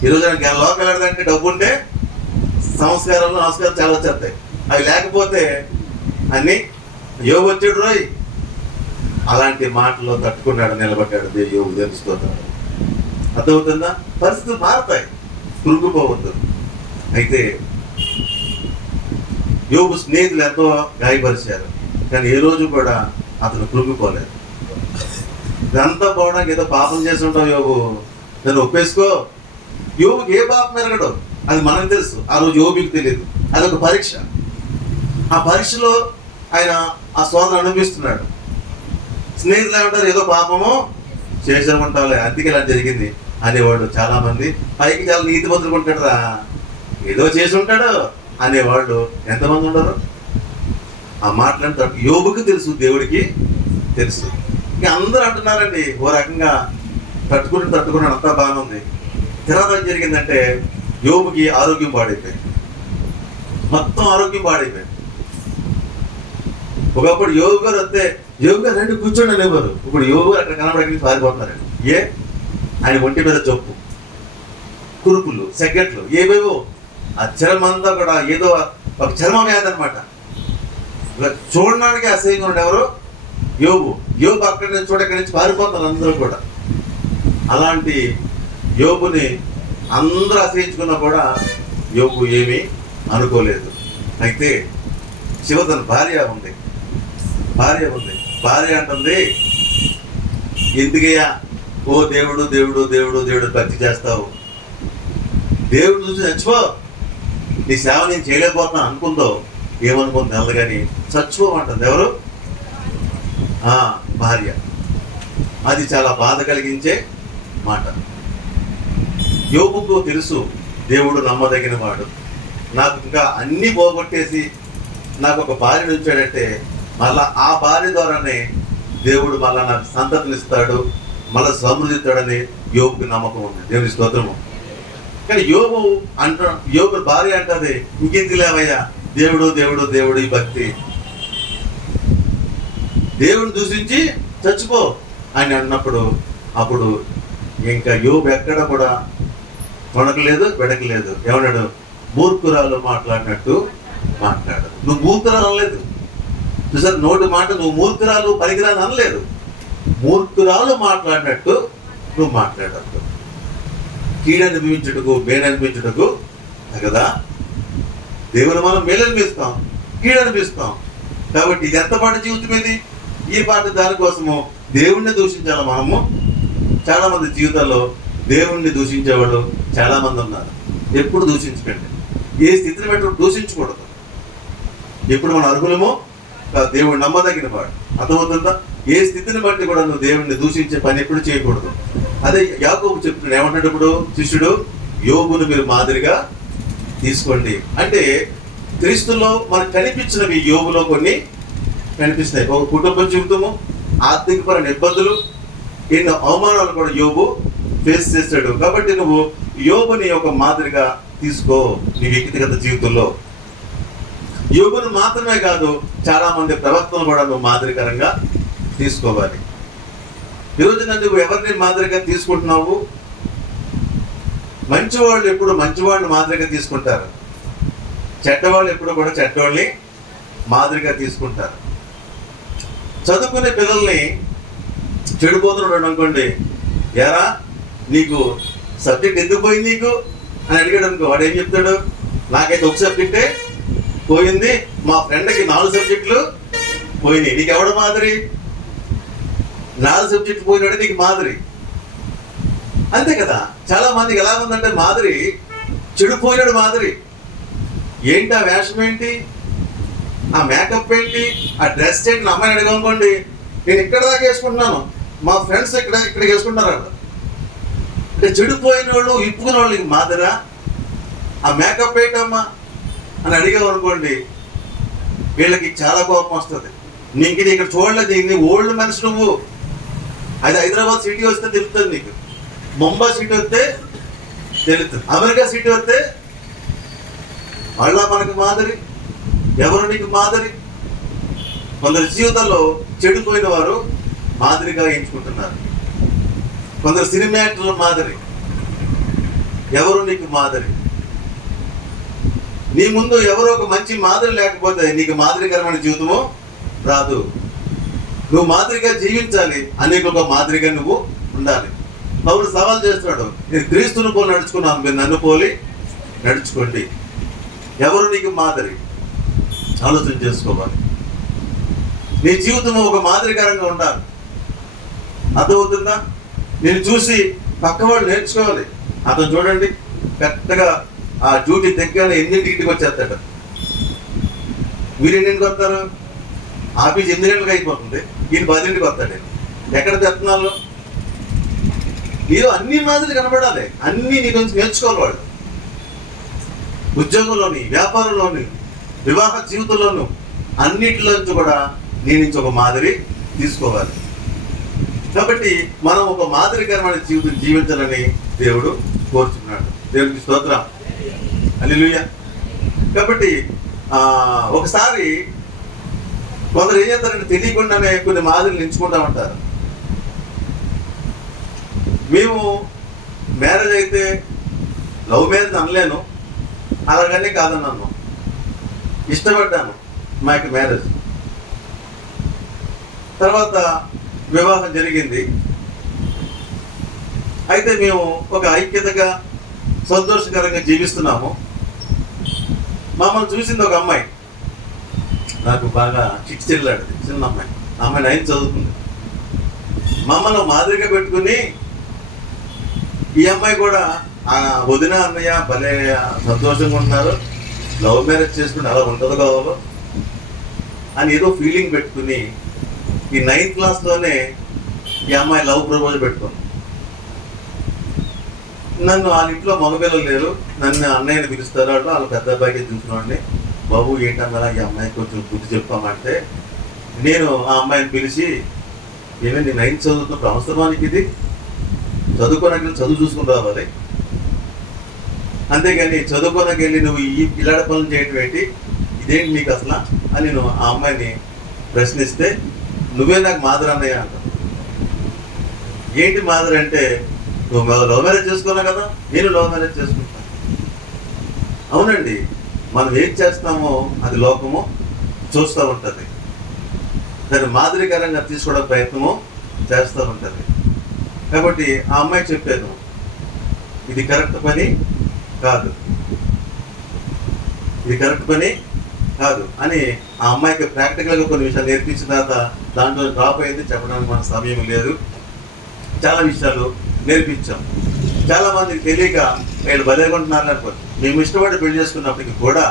ఈరోజు లోకి వెళ్ళాలంటే డబ్బు ఉంటే సంస్కారాలు, నమస్కారాలు చాలా వచ్చేస్తాయి. అవి లేకపోతే అన్ని యోబు వచ్చాడు రోయ్. అలాంటి మాటల్లో తట్టుకున్నాడు, నిలబడ్డాడు యోబు. తెలుసుకోతాడు. అర్థమవుతుందా? పరిస్థితులు మారుతాయి, కృంగిపోవద్దు. అయితే యోబు స్నేహితులు ఎంతో గాయపరిచారు, కానీ ఏ రోజు కూడా అతను కృంగిపోలేదు. ఇదంతా పోవడానికి ఏదో పాపం చేసి ఉంటావు యోబు, నన్ను ఒప్పేసుకో. యోబుకి ఏ పాపం ఎరగడు, అది మనకు తెలుసు. ఆ రోజు యోబుకి తెలియదు. అదొక పరీక్ష. ఆ పరీక్షలో ఆయన ఆ శోధన అనుభవిస్తున్నాడు. స్నేహితులు ఏమంటారు, ఏదో పాపము చేసామంటావులే, అందుకే ఇలా జరిగింది అనేవాడు. చాలా మంది పైకి చాలా నీతి మంత్రులు ఉంటాడురా, ఏదో చేసి ఉంటాడు అనేవాళ్ళు ఎంతమంది ఉండరు? ఆ మాట్లాడిన యోబుకి తెలుసు, దేవుడికి తెలుసు. ఇంకా అందరూ అంటున్నారండి ఓ రకంగా తట్టుకుని అంతా బాగానే ఉంది. తర్వాత ఏం జరిగిందంటే, యోబుకి ఆరోగ్యం పాడైపోయింది. మొత్తం ఆరోగ్యం పాడైపోయింది. ఒకప్పుడు యోబు గారు వస్తే, యోబు గారు రండి కూర్చోండి అనేవారు. ఇప్పుడు యోబు గారు అక్కడ కనబడడానికి పారిపోతున్నారండి. ఆయన ఒంటి మీద జబ్బు, కురుపులు, సెగట్లు, ఏవేవో. ఆ చర్మం అంతా కూడా ఏదో ఒక చర్మ వ్యాధి అనమాట. చూడడానికి అసహ్యంగా ఉండే ఎవరు? యోబు అక్కడి నుంచి ఎక్కడి నుంచి పారిపోతారు అందరూ కూడా. అలాంటి యోబుని అందరూ అసహించుకున్నా కూడా యోబు ఏమీ అనుకోలేదు. అయితే శివతన భార్య ఉంది. భార్య అంటుంది, ఎందుకయ్యా ఓ దేవుడు దేవుడు దేవుడు దేవుడు భక్తి చేస్తావు? దేవుడు చూసి చచ్చిపో, నీ సేవ నేను చేయలేకపోతున్నాను అనుకుందో, ఏమనుకుంది తెలదు కానీ చచ్చిపోమంటుంది. ఎవరు? భార్య. అది చాలా బాధ కలిగించే మాట. యోబుకు తెలుసు దేవుడు నమ్మదగిన వాడు. నాకు ఇంకా అన్నీ పోగొట్టేసి నాకు ఒక భార్యను ఉంచాడంటే మళ్ళా ఆ భార్య ద్వారానే దేవుడు మళ్ళా నాకు సంతతిని ఇస్తాడు, మళ్ళీ సమృద్ధి ఇస్తాడని యోబుకి నమ్మకం ఉంది. దేవుని స్తోత్రము. కానీ యోబు భార్య అంటది, ఇంకెందుకు లేవయ్యా, దేవుడు దేవుడు దేవుడు ఈ భక్తి, దేవుని దూషించి చచ్చిపో అని అన్నప్పుడు అప్పుడు ఇంకా యోబు ఎక్కడ కూడా కొనకలేదు, వెడకలేదు. ఏమన్నాడు? మూర్ఖురాలు మాట్లాడినట్టు మాట్లాడు. నువ్వు మూర్ఖురాలు అనలేదు. చూసారు, నోటి మాట నువ్వు మూర్ఖురాలు పనికిరాని అనలేదు. మూర్ఖురాలు మాట్లాడినట్టు నువ్వు మాట్లాడద్దు. కీడు అనిపించుటకు మేలు అనిపించుటకు కదా. దేవుని మనం మేలు అనిపిస్తాం, కీడు అనిపిస్తాం. కాబట్టి ఇది ఎంత పాటు జీవితం ఇది? ఈ పాట దానికోసము దేవుణ్ణి దూషించాలి మనము. చాలా మంది జీవితాల్లో దేవుణ్ణి దూషించేవాళ్ళు చాలా మంది ఉన్నారు. ఎప్పుడు దూషించకండి. ఏ స్థితిని బట్టి దూషించకూడదు. ఎప్పుడు మన అర్హులమో దేవుడు నమ్మదగిన వాడు. అర్థమవుతుందా? ఏ స్థితిని బట్టి కూడా నువ్వు దేవుణ్ణి దూషించే పని ఎప్పుడు చేయకూడదు. అదే యాకోబు చెప్తున్నాడు. ఏమంటాడు ఇప్పుడు శిష్యుడు? యోబును మీరు మాదిరిగా తీసుకోండి. అంటే క్రీస్తులో మనకు కనిపించినవి యోబులో కొన్ని కనిపిస్తున్నాయి. ఒక కుటుంబ జీవితము, ఆర్థికపరమైన ఇబ్బందులు, ఎన్నో అవమానాలు కూడా యోబు ఫేస్ చేశాడు. కాబట్టి నువ్వు యోబుని ఒక మాదిరిగా తీసుకో నీ వ్యక్తిగత జీవితంలో. యోబును మాత్రమే కాదు, చాలా మంది ప్రవక్తలు కూడా నువ్వు మాదిరికరంగా తీసుకోవాలి. ఈరోజు నువ్వు ఎవరిని మాదిరిగా తీసుకుంటున్నావు? మంచివాళ్ళు ఎప్పుడు మంచివాళ్ళని మాదిరిగా తీసుకుంటారు, చెడ్డవాళ్ళు ఎప్పుడు కూడా చెడ్డవాళ్ళని మాదిరిగా తీసుకుంటారు. చదువుకునే పిల్లల్ని చెడిపోతున్నాడు అనుకోండి, ఎరా నీకు సబ్జెక్ట్ ఎందుకు పోయింది నీకు అని అడిగాడు అనుకో, వాడు ఏం చెప్తాడు? నాకైతే ఒక సబ్జెక్టే పోయింది, మా ఫ్రెండ్కి 4 సబ్జెక్టులు పోయినాయి. నీకు ఎవడు మాదిరి? 4 సబ్జెక్టులు పోయినాడు నీకు మాదిరి. అంతే కదా. చాలా మందికి ఎలా ఉందంటే మాదిరి చెడిపోయినాడు మాదిరి. ఏంటి ఆ వేషం ఏంటి, ఆ మేకప్ ఏంటి, ఆ డ్రెస్ ఏంటి? నా అమ్మాయిని అడగనుకోండి, నేను ఇక్కడ దాకా వేసుకుంటున్నాను, మా ఫ్రెండ్స్ ఇక్కడికి వేసుకుంటున్నారు అక్కడ. అంటే చెడిపోయిన వాళ్ళు, ఇప్పుకున్న వాళ్ళకి మాదిరా? ఆ మేకప్ ఏంటమ్మా అని అడిగావు అనుకోండి, వీళ్ళకి చాలా కోపం వస్తుంది. నీకు ఇక్కడ చూడలేదు, నీ ఓల్డ్ మనిషి నువ్వు. అది హైదరాబాద్ సిటీ వస్తే తెలుస్తుంది నీకు, ముంబై సిటీ వస్తే తెలుస్తుంది, అమెరికా సిటీ వస్తే మళ్ళా మనకు మాదిరి. ఎవరు నీకు మాదిరి? కొందరు జీవితంలో చెడిపోయిన వారు మాదిరిగా ఎంచుకుంటున్నారు. కొందరు సినిమా యాక్టర్ల మాదిరి. ఎవరు నీకు మాదిరి? నీ ముందు ఎవరో ఒక మంచి మాదిరి లేకపోతే నీకు మాదిరికరమైన జీవితము రాదు. నువ్వు మాదిరిగా జీవించాలి, అనేక మాదిరిగా నువ్వు ఉండాలి. పౌలు సవాల్ చేస్తున్నాడు, నేను క్రీస్తుని పోలి నడుచుకున్నాను, మీరు నన్ను పోలి నడుచుకోండి. ఎవరు నీకు మాదిరి? ఆలోచన చేసుకోవాలి. నీ జీవితం ఒక మాదిరికరంగా ఉండాలి. అర్థమవుతుందా? నేను చూసి పక్కవాళ్ళు నేర్చుకోవాలి. అతను చూడండి కరెక్ట్గా ఆ డ్యూటీ దగ్గర ఎన్నింటికి వచ్చేస్తాడు. మీరు ఎన్నింటికి వస్తారు? ఆఫీస్ 8 గంటలకు అయిపోతుంది, ఈయన 10ంటికి వస్తాడు. ఎక్కడ తెస్తున్నాళ్ళు? నీలో అన్ని మాదిరి కనబడాలి, అన్నీ నీ నుంచి నేర్చుకోవాలి వాళ్ళు. ఉద్యోగంలోని, వ్యాపారంలోని, వివాహ జీవితంలోనూ అన్నిటిలోంచి కూడా నీ నుంచి ఒక మాదిరి తీసుకోవాలి. కాబట్టి మనం ఒక మాదిరికరమైన జీవితం జీవించాలని దేవుడు కోరుచున్నాడు. దేవుడికి స్తోత్రం, హల్లెలూయా. కాబట్టి ఒకసారి కొందరు ఏం చేస్తారంటే తెలియకుండానే కొన్ని మాదిరిని ఎంచుకుంటా ఉంటారు. మేము మ్యారేజ్ అయితే లవ్ మ్యారేజ్ అనలేను, అలాగనే కాదన్నాను, ఇష్టపడ్డాను మాకు మ్యారేజ్. తర్వాత వివాహం జరిగింది. అయితే మేము ఒక ఐక్యతగా సంతోషకరంగా జీవిస్తున్నాము. మమ్మల్ని చూసింది ఒక అమ్మాయి, నాకు బాగా చిట్టి చెల్లాడిది, చిన్న అమ్మాయి. ఆ అమ్మాయి 9th చదువుతుంది. మమ్మల్ని మాదిరిగా పెట్టుకుని ఈ అమ్మాయి కూడా ఆ వదిన అన్నయ్య భలే సంతోషంగా ఉంటున్నారు, లవ్ మ్యారేజ్ చేసుకుని అలా ఉంటుంది కావాలో అని ఏదో ఫీలింగ్ పెట్టుకుని ఈ 9th క్లాస్లోనే ఈ అమ్మాయి లవ్ ప్రపోజల్ పెట్టుకుంది. నన్ను వాళ్ళ ఇంట్లో మగపిల్లలు లేరు, నన్ను అన్నయ్యని పిలుస్తారు. వాళ్ళ పెద్ద అబ్బాయికి చూసుకున్నాండి, బాబు ఏంటన్నా ఈ అమ్మాయికి కొంచెం బుద్ధి చెప్పామంటే, నేను ఆ అమ్మాయిని పిలిచి, ఏమైంది 9th చదువుతున్నప్పుడు అవసరమానికి ఇది చదువుకోనకి చదువు చూసుకుని రావాలి, అంతేగాని చదువుకోనకి వెళ్ళి నువ్వు ఈ పిల్లాడ పనులు చేయటం ఏంటి, ఇదేంటి నీకు అసలు అని నేను ఆ అమ్మాయిని ప్రశ్నిస్తే, నువ్వే నాకు మాదిరి అన్నయ్య అంట. ఏంటి మాదిరి అంటే, నువ్వు లవ్ మ్యారేజ్ చేసుకున్నావు కదా, నేను లవ్ మ్యారేజ్ చేసుకుంటాను. అవునండి, మనం ఏం చేస్తామో అది లోకము చూస్తూ ఉంటుంది, దాన్ని మాదిరికరంగా తీసుకోవడం ప్రయత్నము చేస్తూ ఉంటుంది. కాబట్టి ఆ అమ్మాయి చెప్పాను, ఇది కరెక్ట్ పని కాదు, ఇది కరెక్ట్ పని కాదు అని ఆ అమ్మాయికి ప్రాక్టికల్గా కొన్ని విషయాలు నేర్పించిన తర్వాత దాంట్లో డ్రాప్ అయింది. చెప్పడానికి మన సమయం లేదు. చాలా విషయాలు నేర్పించాం. చాలా మందికి తెలియక వీళ్ళు బలేకుంటున్నారు అనుకోండి. మేము ఇష్టపడి పెళ్లి చేసుకున్నప్పటికీ కూడా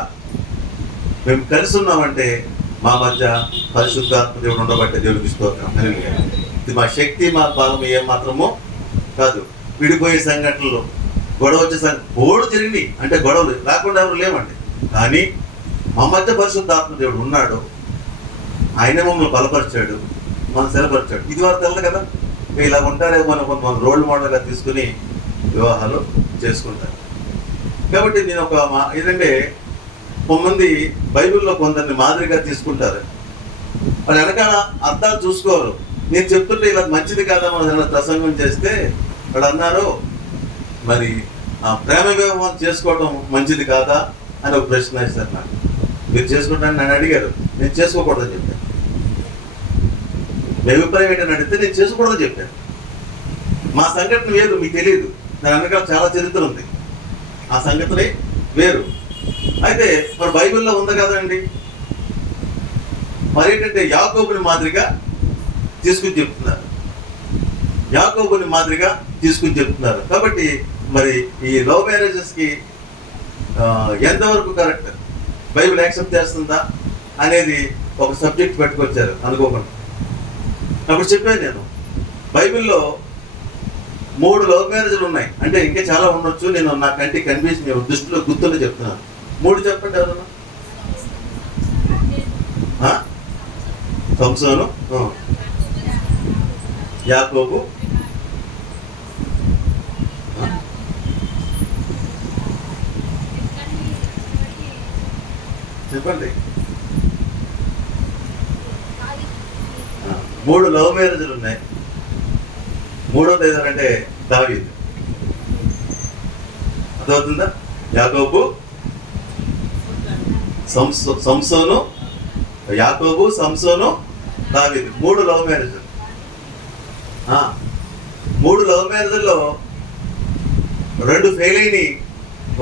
మేము కలిసి ఉన్నామంటే మా మధ్య పరిశుద్ధాత్మ దేవుడు ఉండబట్టే దేవుడికి స్తోత్రం. ఇది మా శక్తి, మా భాగం ఏం మాత్రమో కాదు. విడిపోయే సంఘటనలు, గొడవ వచ్చే గోడు జరిగినాయి అంటే గొడవలు లేకుండా ఎవరు లేవండి. కానీ మా మధ్య పరిశుద్ధాత్మ దేవుడు ఉన్నాడు. ఆయన మమ్మల్ని బలపరిచాడు, మనం స్థిరపరిచాడు. ఇది వరకు తెలదు కదా. ఇలా ఉంటారేమో మనం కొంతమంది రోల్ మోడల్గా తీసుకుని వివాహాలు చేసుకుంటారు. కాబట్టి నేను ఏంటంటే కొంతమంది బైబిల్లో కొందరిని మాదిరిగా తీసుకుంటారు. వాళ్ళు వెనకాల అర్థాలు చూసుకోరు. నేను చెప్తుంటే ఇలా మంచిది కాదా మనం ప్రసంగం చేస్తే వాళ్ళు అన్నారు, మరి ప్రేమ వివాహం చేసుకోవడం మంచిది కాదా అని ఒక ప్రశ్న వేస్తారు నాకు. మీరు చేసుకుంటారని నన్ను అడిగారు, నేను చేసుకోకూడదని చెప్పాను. మీ అభిప్రాయం ఏంటని అడిగితే నేను చేసుకోకూడదని చెప్పాను. మా సంఘటన వేరు, మీకు తెలియదు. దాని వెనకాల చాలా చరిత్ర ఉంది. ఆ సంగతి వేరు. అయితే మరి బైబిల్లో ఉంది కదండి. మరి ఏంటంటే యాకోబుని మాదిరిగా తీసుకుని చెప్తున్నారు, యాకోబుని మాదిరిగా తీసుకుని చెప్తున్నారు. కాబట్టి మరి ఈ లవ్ మ్యారేజెస్కి ఎంతవరకు కరెక్ట్, బైబిల్ యాక్సెప్ట్ చేస్తుందా అనేది ఒక సబ్జెక్ట్ పెట్టుకొచ్చారు అనుకోకుండా. అప్పుడు చెప్పాను నేను, బైబిల్లో 3 లవ్ మ్యారేజ్లు ఉన్నాయి. అంటే ఇంకా చాలా ఉండొచ్చు, నేను నా కంటికి కనిపించి నేను దృష్టిలో గుర్తులో చెప్తున్నాను. 3 చెప్పండి ఎవరన్నా. సంసోను, యాకోబు, చెప్పండి. 3 లవ్ మ్యారేజ్లు ఉన్నాయి. 3వది ఏదంటే దావీదు. అర్థమవుతుందా? యాకోబు, సంసోను, యాకోబు, సంసోను, దావీదు. 3 లవ్ మ్యారేజ్. 3 లవ్ మ్యారేజ్లో 2 ఫెయిల్ అయినాయి,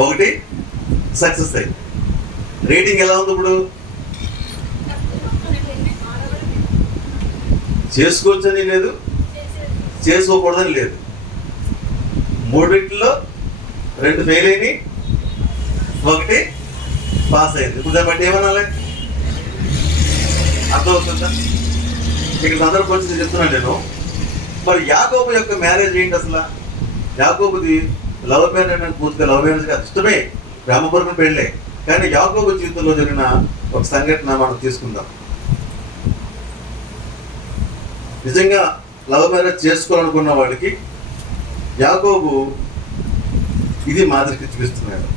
1 సక్సెస్ అయింది. రేటింగ్ ఎలా ఉంది ఇప్పుడు? చేసుకోవచ్చని లేదు, చేసుకోకూడదని లేదు. 3లో 2 ఫెయిల్ అయినాయి, 1 పాస్ అయింది. ఇప్పుడు దాన్ని బట్టి ఏమనాలి? అర్థమవుతుందా? ఇక్కడ సందర్భం వచ్చి చెప్తున్నాను నేను. మరి యాకోబు యొక్క మ్యారేజ్ ఏంటి అసలు? యాకోబుది లవ్ మ్యారేజ్ అని పూర్తిగా లవ్ మ్యారేజ్ కాదు, ఇష్టమే, ప్రేమపూర్వకం పెళ్ళే. కానీ యాకోబు జీవితంలో జరిగిన ఒక సంఘటన మనం తీసుకుందాం. నిజంగా లవ్ మ్యారేజ్ చేసుకోవాలనుకున్న వాళ్ళకి యాకోబు ఇది మాదిరికి చూపిస్తున్నాడు.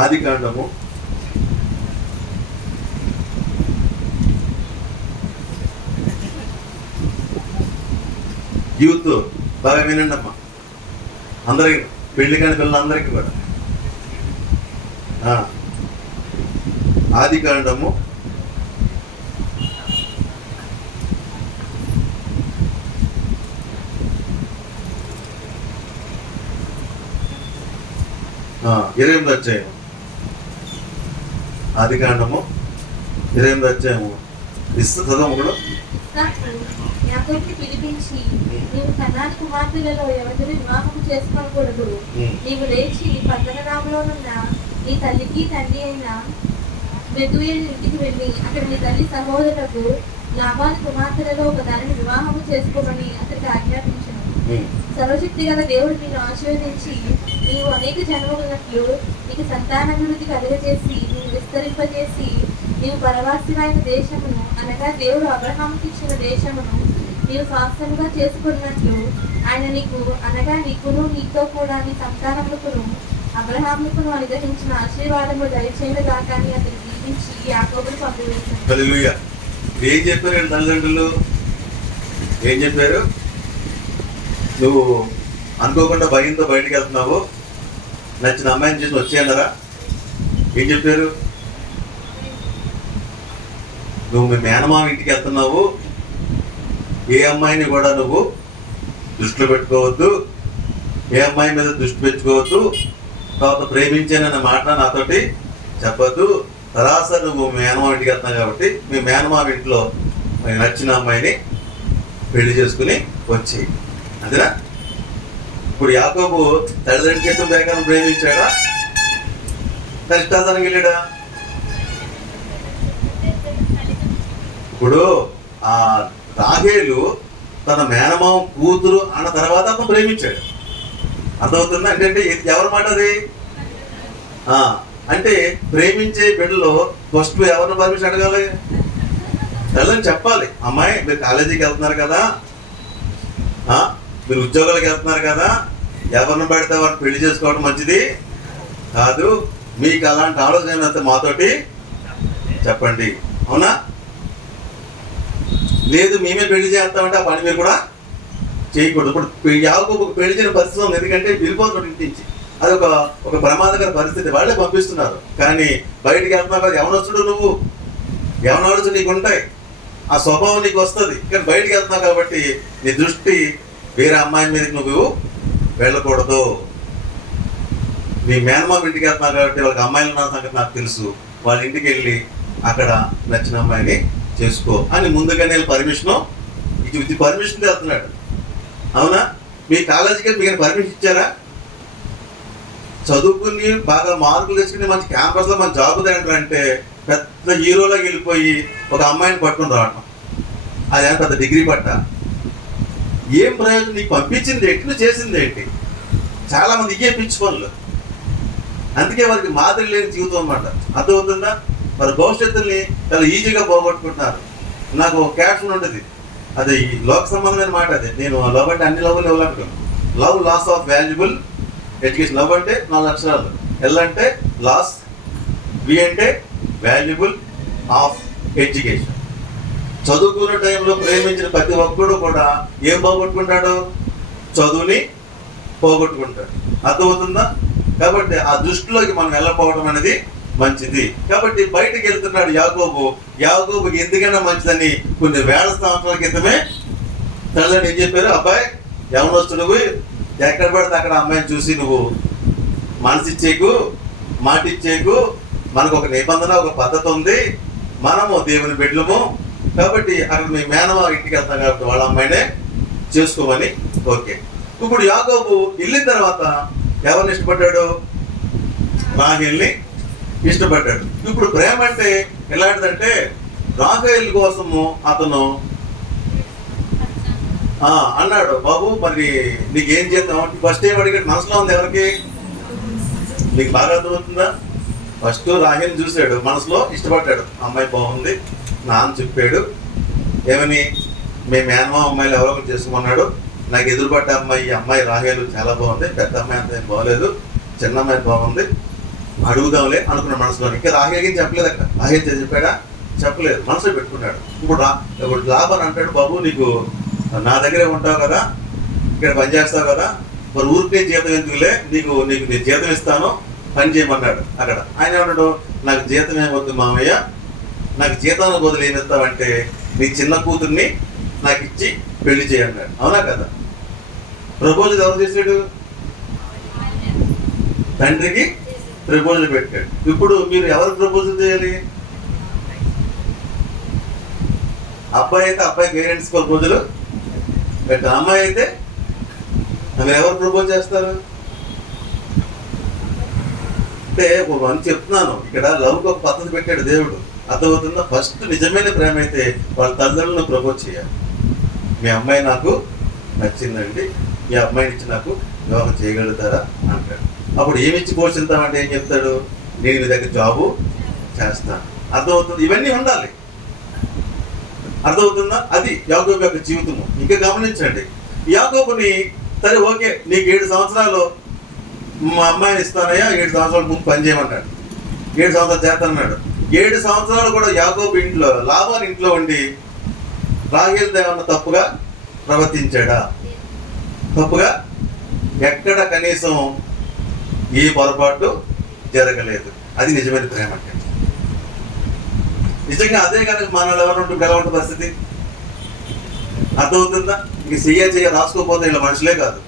ఆదికాండము 'యూత్' బాగా వినండి అమ్మా, అందరికి, పెళ్లి కాని పిల్లలందరికీ కూడా. ఆదికాండము 28వ అధ్యాయం. ఆదికాండము 28వ అధ్యాయము. చదవము కూడా. యాకోబుని పిలిపించి, నీవు కనాను కుమార్తెలలో ఎవరిని వివాహం చేసుకోకూడదు. నీవు లేచి పద్దనరాములోనున్న నీ తల్లికి తండ్రి అయిన బెతూయేలు ఇంటికి వెళ్ళి అక్కడ నీ తల్లి సహోదరులకు లాబాను కుమార్తెలలో ఒక దానిని వివాహము చేసుకోమని అతనికి ఆజ్ఞాపించను. సర్వశక్తి గల దేవుడు నిన్ను ఆశీర్వదించి నీవు అనేక జన్మములట్లు నీకు సంతానాభివృద్ధి కలుగజేసి నీవు విస్తరింపజేసి నీవు పరవాసిమైన దేశమును అనగా దేవుడు అబ్రహాముకి ఇచ్చిన దేశమును నీవు స్వాస్థ్యముగా చేసుకున్నట్లు ఆయన నీకు అనగా నీకును నీతో కూడా నీ సంతానములకును అబ్రహాముకును అనుగ్రహించిన ఆశీర్వాదము దయచేయగాక అని అతను దీవించి యాకోబును పంపివేశాడు. హల్లెలూయా. ఏం చెప్పారు తల్లిదండ్రులు? ఏం చెప్పారు? నువ్వు అనుకోకుండా భయంతో బయటికి వెళ్తున్నావు, నచ్చిన అమ్మాయిని చేసి వచ్చేయన్నారా? ఏం చెప్పారు? నువ్వు మీ మేనమామ ఇంటికి వెళ్తున్నావు, ఏ అమ్మాయిని కూడా నువ్వు దృష్టిలో పెట్టుకోవద్దు, ఏ అమ్మాయి మీద దృష్టి పెంచుకోవద్దు, తర్వాత ప్రేమించానన్న మాట నాతోటి చెప్పద్దు. సరాసరి నువ్వు మీ మేనమామ ఇంటికి వెళ్తున్నావు కాబట్టి మీ మేనమామ ఇంట్లో నచ్చిన అమ్మాయిని పెళ్లి చేసుకుని వచ్చి, అంతేనా? ఇప్పుడు యాకోబు తల్లిదండ్రుల చేతుల ప్రకారం ప్రేమించాడా, తన ఇష్టానికి వెళ్ళాడా? ఇప్పుడు ఆ రాహేలు తన మేనమామ కూతురు అన్న తర్వాత అతను ప్రేమించాడు. అర్థమవుతుందా? అంటే ఎవరి మాట అది? అంటే ప్రేమించే బిడ్డలో ఫస్ట్ ఎవరిని పర్మిషన్ అడగాలి? తల్లిని చెప్పాలి, అమ్మాయి మీరు కాలేజీకి వెళ్తున్నారు కదా, మీరు ఉద్యోగాలకు వెళ్తున్నారు కదా, ఎవరిని పడితే వారిని పెళ్లి చేసుకోవడం మంచిది కాదు, మీకు అలాంటి ఆలోచన ఏమైనా మాతోటి చెప్పండి. అవునా? లేదు మేమే పెళ్లి చేస్తామంటే ఆ పని మీరు కూడా చేయకూడదు. ఇప్పుడు యాకోబు పెళ్లి చేయని పరిస్థితి ఉంది, ఎందుకంటే వెళ్ళిపోతున్నాడు ఇంటి నుంచి. అది ఒక ప్రమాదకర పరిస్థితి. వాళ్ళే పంపిస్తున్నారు, కానీ బయటికి వెళ్తున్నావు కదా, యవనొస్తుడు నువ్వు, యవనాలు నీకు ఉంటాయి, ఆ స్వభావం నీకు వస్తుంది, కానీ బయటికి వెళ్తున్నావు కాబట్టి నీ దృష్టి వేరే అమ్మాయి మీదకి నువ్వు వెళ్ళకూడదు. నీ మేనమామ ఇంటికి వెళ్తున్నావు కాబట్టి వాళ్ళకి అమ్మాయిలు ఉన్న సంగతి నాకు తెలుసు, వాళ్ళ ఇంటికి వెళ్ళి అక్కడ నచ్చిన అమ్మాయిని చేసుకో అని ముందుగానే పర్మిషను ఇది పర్మిషన్ వెళ్తున్నాడు. అవునా? మీ కాలేజీకి మీకు పర్మిషన్ ఇచ్చారా? చదువుకుని బాగా మార్కులు తెచ్చుకుని మంచి క్యాంపస్లో మంచి జాబ్ తింటారంటే పెద్ద హీరోలోకి వెళ్ళిపోయి ఒక అమ్మాయిని పట్టుకుని రావటం, అదే పెద్ద డిగ్రీ పట్ట. ఏం ప్రయోజనం? నీకు పంపించింది ఏంటి, నువ్వు చేసింది ఏంటి? చాలామంది ఇవే పిచ్చి పనులు, అందుకే వారికి మాదిరి లేని జీవితం అన్నమాట. అర్థమవుతుందా? వారి భవిష్యత్తుని చాలా ఈజీగా పోగొట్టుకుంటున్నారు. నాకు ఒక క్యాప్షన్ ఉంటుంది, అది లోక సంబంధమైన మాట. అది నేను లవ్ అంటే అన్ని లవ్లు ఇవ్వాలనుకున్నాను. Love loss of valuable education. Love అంటే 4 అక్షరాలు, ఎల్ అంటే లాస్, వి అంటే వాల్యుబుల్ ఆఫ్ ఎడ్యుకేషన్. చదువుకున్న టైంలో ప్రేమించిన ప్రతి ఒక్కడు కూడా ఏం పోగొట్టుకుంటాడు? చదువుని పోగొట్టుకుంటాడు. అర్థమవుతుందా? కాబట్టి ఆ దృష్టిలోకి మనం వెళ్ళకపోవడం అనేది మంచిది. కాబట్టి బయటకు వెళ్తున్నాడు యాకోబుకి ఎందుకైనా మంచిదని కొన్ని వేల సంవత్సరాల క్రితమే తల్లిని ఏం చెప్పారు? అబ్బాయి యవనొస్తుడు, ఎక్కడ పడితే అక్కడ అమ్మాయిని చూసి నువ్వు మనసిచ్చేకు, మాట ఇచ్చేకు, మనకు ఒక నిబంధన, ఒక పద్ధతి ఉంది, మనము దేవుని బిడ్డలము కాబట్టి అక్కడ మీ మేనమా ఇంటికి వెళ్తాం కాబట్టి వాళ్ళ అమ్మాయినే చేసుకోమని. ఓకే, ఇప్పుడు యాకోబు వెళ్ళిన తర్వాత ఎవరిని ఇష్టపడ్డాడు? రాహేల్ని ఇష్టపడ్డాడు. ఇప్పుడు ప్రేమ అంటే ఎలాంటిదంటే రాహేల్ కోసము అతను అన్నాడు, బాబు మరి నీకేం చేద్దాం? ఫస్ట్ ఏం అడిగాడు? మనసులో ఉంది ఎవరికి? నీకు బాగా అర్థమవుతుందా? ఫస్ట్ రాహేల్ చూశాడు, మనసులో ఇష్టపడ్డాడు, అమ్మాయి బాగుంది, నాన్న చెప్పాడు ఏమని, మేము మేనమా అమ్మాయిలు ఎవరో ఒకరు చేసుకోమన్నాడు, నాకు ఎదురుపడ్డ అమ్మాయి రాహేలు చాలా బాగుంది, పెద్ద అమ్మాయి అంత ఏం బాగోలేదు, చిన్న అమ్మాయి బాగుంది, అడుగుదాంలే అనుకున్న మనసులో. ఇంకా రాహేల్కి చెప్పలేదు. అక్కడ రాహేల్ చెప్పాడా? చెప్పలేదు, మనసులో పెట్టుకున్నాడు. ఇప్పుడు లాభం అంటాడు, బాబు నీకు నా దగ్గరే ఉంటావు కదా, ఇక్కడ పని చేస్తావు కదా, మరి ఊరికే జీతం ఎందుకులే, నీకు నేను జీతం ఇస్తాను, పని చేయమన్నాడు. అక్కడ ఆయన ఏమన్నాడు? నాకు జీతం ఏమొద్దు మామయ్య, నాకు జీతాన్ని బదులు ఏమి ఇస్తావంటే నీ చిన్న కూతుర్ని నాకు ఇచ్చి పెళ్లి చేయన్నాడు. అవునా కదా? ప్రపోజల్ ఎవరు చేశాడు? తండ్రికి ప్రపోజల్ పెట్టాడు. ఇప్పుడు మీరు ఎవరు ప్రపోజల్ చేయాలి? అబ్బాయి అయితే అబ్బాయి పేరెంట్స్ ప్రపోజల్ పెట్టాలి, అమ్మాయి అయితే మీరు ఎవరు ప్రపోజ్ చేస్తారు? అంటే అని చెప్తున్నాను, ఇక్కడ లవ్కి ఒక పద్ధతి పెట్టాడు దేవుడు. అర్థమవుతుందా? ఫస్ట్ నిజమైన ప్రేమ అయితే వాళ్ళ తల్లిదండ్రులను ప్రపోజ్ చేయాలి. మీ అమ్మాయి నాకు నచ్చిందండి, మీ అమ్మాయిని ఇచ్చి నాకు వివాహం చేయగలుగుతారా అంటాడు. అప్పుడు ఏమిచ్చి పోషిస్తామంటే ఏం చెప్తాడు? నేను మీ దగ్గర జాబు చేస్తాను. అర్థమవుతుంది? ఇవన్నీ ఉండాలి. అర్థమవుతుందా? అది యాకోబు యొక్క జీవితము. ఇంకా గమనించండి, యాకోబుని సరే ఓకే నీకు 7 సంవత్సరాలు మా అమ్మాయిని ఇస్తానయ్యా, 7 సంవత్సరాల ముందు పని చేయమన్నాడు, 7 సంవత్సరాలు చేస్తానన్నాడు. 7 సంవత్సరాలు కూడా యాకోబు ఇంట్లో, లాబాను ఇంట్లో ఉండి రాహేల్ ఏమన్నా తప్పుగా ప్రవర్తించాడా? తప్పుగా ఎక్కడ కనీసం ఏ పొరపాటు జరగలేదు. అది నిజమైన ప్రేమ అంటే. నిజంగా అదే కనుక మనలో ఎవరు ఉంటుంది, ఎలా ఉంటుంది పరిస్థితి? అర్థమవుతుందా? ఇంక చెయ్య రాసుకోపోతే ఇలా మనుషులే కాదు,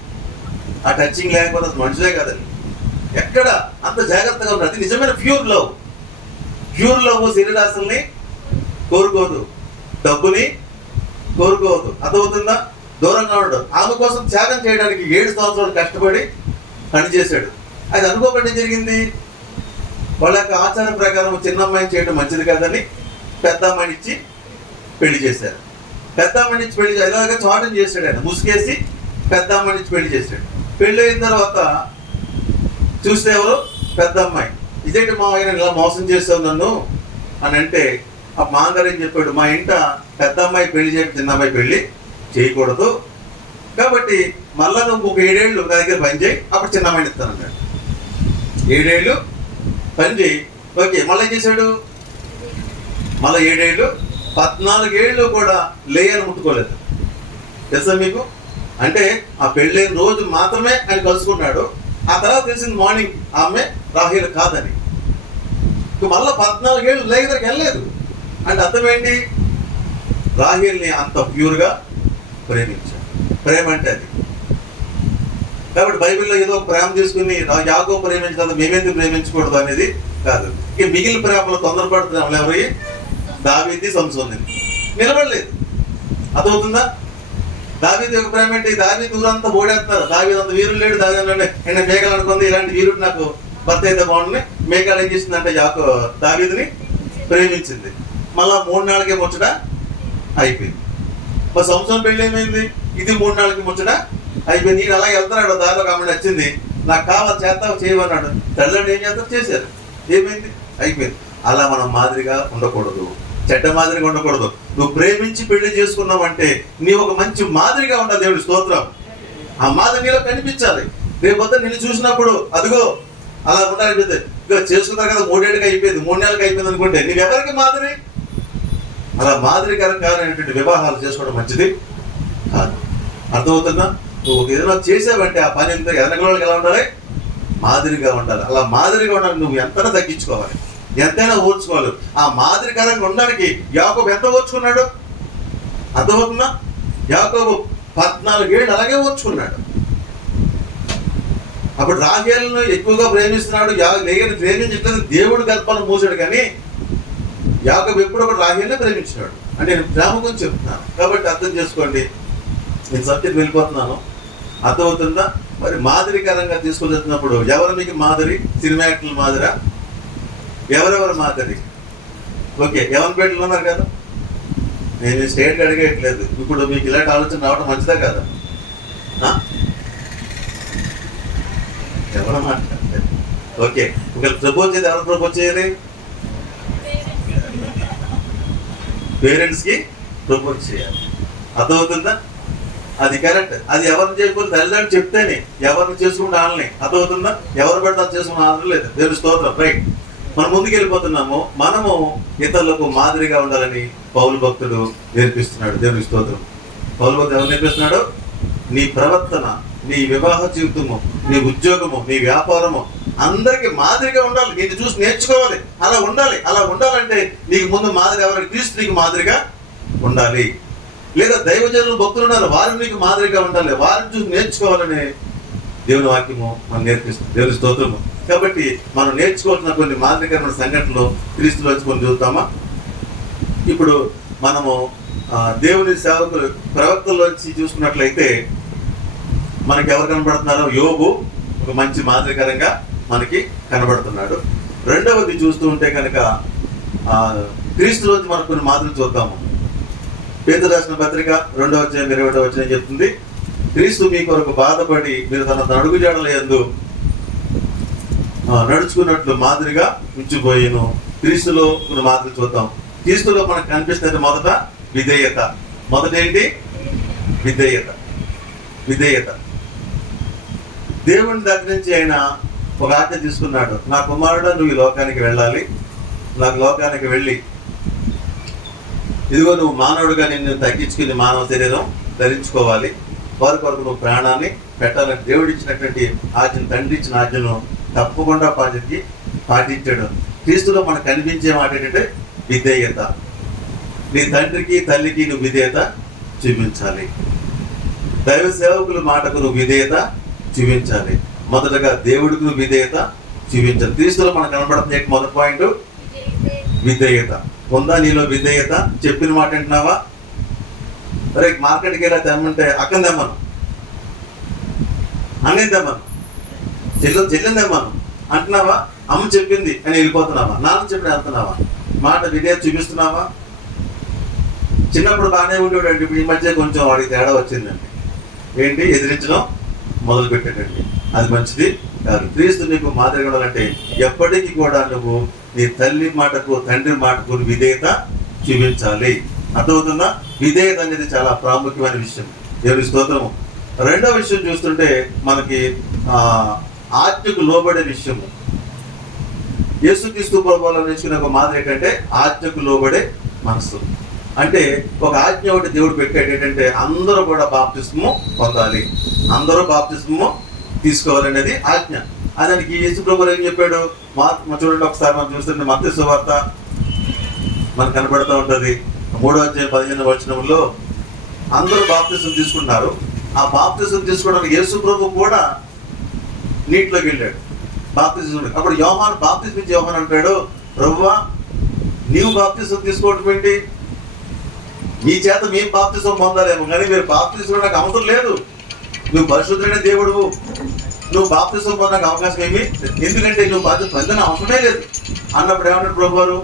ఆ టచింగ్ లేకపోతే అసలు మనుషులే కాదండి. ఎక్కడ అంత జాగ్రత్తగా ఉన్నది నిజమైన ప్యూర్ లవ్. ప్యూర్ లవ్ శరీరాశల్ని కోరుకోదు, డబ్బుని కోరుకోవద్దు. అర్థమవుతుందా? దూరంగా ఉండడు. ఆమె కోసం త్యాగం చేయడానికి 7 సంవత్సరాలు కష్టపడి పనిచేశాడు. అది అనుకోకుండా ఏం జరిగింది? వాళ్ళ యొక్క ఆచారం ప్రకారం చిన్న అమ్మాయిని చేయడం మంచిది కాదని పెద్ద అమ్మాయిని ఇచ్చి పెళ్లి చేశారు. పెద్ద అమ్మాయిని ఇచ్చి పెళ్లి ఇలాగా చాటం చేశాడు. ఆయన ముసుగేసి పెద్ద అమ్మాయిని ఇచ్చి పెళ్లి చేశాడు. పెళ్లి అయిన తర్వాత చూస్తే ఎవరు? పెద్ద అమ్మాయి. ఇదేంటి మా ఆయన ఇలా మోసం చేసావు నన్ను అని అంటే ఆ మాంగారు ఏం చెప్పాడు? మా ఇంట పెద్ద అమ్మాయి పెళ్లి చేయడం చిన్న అమ్మాయి పెళ్లి చేయకూడదు, కాబట్టి మళ్ళా నువ్వు ఒక 7 ఏళ్ళు నా దగ్గర పని చేయి, అప్పుడు చిన్న అమ్మాయిని ఇస్తానన్నాడు. 7 ఏళ్ళు పని చేయి. ఓకే, మళ్ళీ ఏం చేశాడు? మళ్ళీ 7 ఏళ్ళు 14 ఏళ్ళు కూడా లేయని ముట్టుకోలేదు. తెలుసా మీకు? అంటే ఆ పెళ్ళైన రోజు మాత్రమే ఆయన కలుసుకున్నాడు. ఆ తర్వాత తెలిసింది మార్నింగ్ ఆమె రాహేలు కాదని. మళ్ళీ 14 ఏళ్ళు లేయ దగ్గరికి వెళ్ళలేదు. అంటే అర్థం ఏంటి? రాహేల్ని అంత ప్యూర్గా ప్రేమించాడు. ప్రేమ అంటే అది. కాబట్టి బైబిల్లో ఏదో ప్రేమ తీసుకుని యాకోబు ప్రేమించిన మేమెందుకు ప్రేమించకూడదు అనేది కాదు. ఇక మిగిలిన ప్రేమలో తొందరపడుతున్నాం. ఎవరి? దావీది, సంసోని నిలబడలేదు. అర్థమవుతుందా? దావీది యొక్క ప్రేమ ఏంటి? దావీది ఊరంతా ఓడేస్తున్నారు. దావీది అంత వీరుడు లేడు. దావీదు నేను మేఘాలు అనుకుంది, ఇలాంటి వీరుడు నాకు భర్త అయితే బాగుంటుంది. మేఘాలు ఏం చేసిందంటే దావీదిని ప్రేమించింది. మళ్ళా 3 నాళ్ళకే ముచ్చట అయిపోయింది. మరి సంవత్సరం పెళ్ళి ఏమైంది? ఇది 3 నాళ్ళకి ముచ్చట అయిపోయింది. నేను అలాగే వెళ్తున్నాడు, దారిలో ఆమె నచ్చింది, నాకు కావాలి చేస్తావు చేయమన్నాడు. తల్లిదండ్రులు ఏం చేస్తారు? చేశారు. ఏమైంది? అయిపోయింది. అలా మనం మాదిరిగా ఉండకూడదు, చెడ్డ మాదిరిగా ఉండకూడదు. నువ్వు ప్రేమించి పెళ్లి చేసుకున్నావు నీ ఒక మంచి మాదిరిగా ఉండాలి. దేవుడి స్తోత్రం. ఆ మాదిరి నీలో కనిపించాలి. రేపొద్దు నిన్ను చూసినప్పుడు అదిగో అలా ఉండాలనిపిస్తే ఇక చేసుకున్నారు కదా 3 ఏళ్ళకి అయిపోయింది, 3 నెలలకి అయిపోయింది అనుకుంటే నీవెవరికి మాదిరి? అలా మాదిరికరమైనటువంటి వివాహాలు చేసుకోవడం మంచిది కాదు. అర్థమవుతుందా? నువ్వు ఏదైనా చేసావంటే ఆ పని ఎంత ఎదనగలకి ఎలా ఉండాలి? మాదిరిగా ఉండాలి. అలా మాదిరిగా ఉండాలి. నువ్వు ఎంతైనా తగ్గించుకోవాలి, ఎంతైనా ఓర్చుకోవాలి. ఆ మాదిరికరంగా ఉండడానికి యాకోబు ఎంత ఓర్చుకున్నాడు? అర్థమవుతుందా? యాకోబు 14 ఏళ్ళు అలాగే ఓర్చుకున్నాడు. అప్పుడు రాహేలును ఎక్కువగా ప్రేమిస్తున్నాడు. లేయని ప్రేమించట్లేదు, దేవుడు గర్భాలను మూసాడు. కానీ యాకోబు ఎప్పుడు కూడా రాహేలునే ప్రేమించినాడు. అంటే నేను ప్రేమ గురించి చెప్తున్నాను కాబట్టి అర్థం చేసుకోండి. నేను సబ్జెక్ట్ వెళ్ళిపోతున్నాను. అర్థమవుతుందా? మరి మాదిరికరంగా తీసుకొని వెళ్తున్నప్పుడు ఎవరు మీకు మాదిరి? సినిమా యాక్టర్ల మాదిరా? ఎవరెవరు మాదిరి? ఓకే, ఎవరి పేటలు ఉన్నారు కదా. నేను స్టేట్గా అడిగేయట్లేదు. ఇప్పుడు మీకు ఇలాంటి ఆలోచన రావడం మంచిదా కదా? ఎవరు మాట్లాడలేదు. ఓకే, ఒకవేళ ప్రపోజ్ చేయాలి, ఎవరు ప్రపోజ్ చేయాలి? పేరెంట్స్కి ప్రపోజ్ చేయాలి. అర్థమవుతుందా? అది కరెక్ట్. అది ఎవరిని చేయకపోతే తల్లిదండ్రులు చెప్తేనే ఎవరిని చేసుకుంటే వాళ్ళని. అర్థమవుతుందా? ఎవరు పెడతారు చేసుకుని ఆనందం లేదు. దేవుడి స్తోత్రం. రైట్, మనం ముందుకు వెళ్ళిపోతున్నాము. మనము ఇతరులకు మాదిరిగా ఉండాలని పౌలు భక్తుడు నేర్పిస్తున్నాడు. దేవుడి స్తోత్రం. పౌలు భక్తుడు ఎవరు నేర్పిస్తున్నాడు? నీ ప్రవర్తన, నీ వివాహ జీవితము, నీ ఉద్యోగము, నీ వ్యాపారము అందరికీ మాదిరిగా ఉండాలి. నీకు చూసి నేర్చుకోవాలి. అలా ఉండాలి. అలా ఉండాలంటే నీకు ముందు మాదిరి ఎవరికి? క్రీస్తు నీకు మాదిరిగా ఉండాలి. లేదా దైవజనులు భక్తులు ఉన్నారు, వారిని నీకు మాదిరిగా ఉండాలి. వారిని చూసి నేర్చుకోవాలని దేవుని వాక్యము మనం నేర్పిస్తుంది. దేవుని స్తోత్రము. కాబట్టి మనం నేర్చుకోవాల్సిన కొన్ని మాదిరికరమైన సంఘటనలు క్రీస్తులోంచి కొన్ని చూద్దామా? ఇప్పుడు మనము దేవుని సేవకులు ప్రవక్తల్లోంచి చూసుకున్నట్లయితే మనకి ఎవరు కనబడుతున్నారు? యోబు ఒక మంచి మాదిరికరంగా మనకి కనబడుతున్నాడు. రెండవది చూస్తూ ఉంటే కనుక క్రీస్తులోంచి మనకు కొన్ని మాదిరి చూద్దాము. పేతురు రాసిన పత్రిక 2వ అధ్యాయం 20వ వచనం చెప్తుంది, క్రీస్తు మీ కొరకు బాధపడి మీరు తన అడుగుజాడల యందు నడుచుకున్నట్లు మాదిరిగా ఉంచిపోయాను. క్రీస్తులో కొన్ని మాదిరి చూద్దాం. క్రీస్తులో మనకు కనిపిస్తుంది మొదట విధేయత. మొదట ఏంటి? విధేయత. విధేయత. దేవుని దగ్గర నుంచి ఆయన ఒక ఆజ్ఞ తీసుకున్నాడు. నా కుమారుడు, నువ్వు ఈ లోకానికి వెళ్ళాలి. నాకు లోకానికి వెళ్ళి ఇదిగో నువ్వు మానవుడిగా నిన్ను తగ్గించుకుని మానవ శరీరం ధరించుకోవాలి. వారి కొరకు నువ్వు ప్రాణాన్ని పెట్టాలని దేవుడు ఇచ్చినటువంటి ఆజ్ఞను, తండ్రి ఇచ్చిన ఆజ్ఞను తప్పకుండా పాటించాడు. క్రీస్తులో మనకు కనిపించే మాట ఏంటంటే విధేయత. నీ తండ్రికి తల్లికి నువ్వు విధేయత చూపించాలి. దైవ సేవకుల మాటకు నువ్వు విధేయత చూపించాలి. మొదటగా దేవుడికి నువ్వు విధేయత చూపించాలి. క్రీస్తులో మనకు కనబడుతుంది మొదటి పాయింట్ విధేయత. ఉందా నీలో విధేయత? చెప్పిన మాట వింటున్నావా? అరే మార్కెట్కి వెళ్ళా తెమ్మంటే అక్కని తెమ్మను, అన్నది తెమ్మను, చెల్లెని తెమ్మను అంటున్నావా? అమ్మ చెప్పింది అని వెళ్ళిపోతున్నావా? నాన్న చెప్పిన వెళ్తున్నావా? మాట విధేయత చూపిస్తున్నావా? చిన్నప్పుడు బాగానే ఉండేవాడు, ఇప్పుడు ఈ మధ్య కొంచెం వాడికి తేడా వచ్చిందండి. ఏంటి? ఎదిరించడం మొదలు పెట్టాడండి. అది మంచిది కాదు. క్రీస్తు నీకు మాదిరిగా ఉండాలంటే ఎప్పటికీ కూడా నువ్వు నీ తల్లి మాటకు తండ్రి మాటకు విధేయత చూపించాలి. అర్థమవుతుందా? విధేయత అనేది చాలా ప్రాముఖ్యమైన విషయం. దేవుని స్తోత్రము. రెండో విషయం చూస్తుంటే మనకి ఆజ్ఞకు లోబడే విషయము. యేసుక్రీస్తు ప్రభువులో నేర్చుకునే ఒక మాదిరి ఏంటంటే ఆజ్ఞకు లోబడే మనసు. అంటే ఒక ఆజ్ఞ ఒకటి దేవుడు పెట్టాడు ఏంటంటే అందరూ కూడా బాప్తిస్మము పొందాలి, అందరూ బాప్తిస్మము తీసుకోవాలనేది ఆజ్ఞ. దానికి యేసు ప్రభువు ఏం చెప్పాడు? చూడండి ఒకసారి మనం చూస్తుంటే మత్తయి సువార్త మనకు కనబడుతూ ఉంటుంది. 3:15 అందరూ బాప్తిసం తీసుకున్నారు. ఆ బాప్తిసం తీసుకోవడానికి యేసు ప్రభు కూడా నీటిలోకి వెళ్ళాడు బాప్తిసం. అప్పుడు యోహాను బాప్తిసం ఇచ్చి యోహాను అంటాడు, ప్రభువా నీవు బాప్తిసం తీసుకోవడం ఏంటి? నీ చేత మేము బాప్తిసం పొందాలేమో, కానీ మీరు బాప్తిసం నాకు అవసరం లేదు. నువ్వు పరిశుద్ధుడైన దేవుడు, నువ్వు బాప్తిసం పొందడానికి అవకాశం ఏమి, ఎందుకంటే నువ్వు బాప్తిసం పొందిన అవసరమే లేదు అన్నప్పుడు ఏమన్నాడు ప్రభువారు?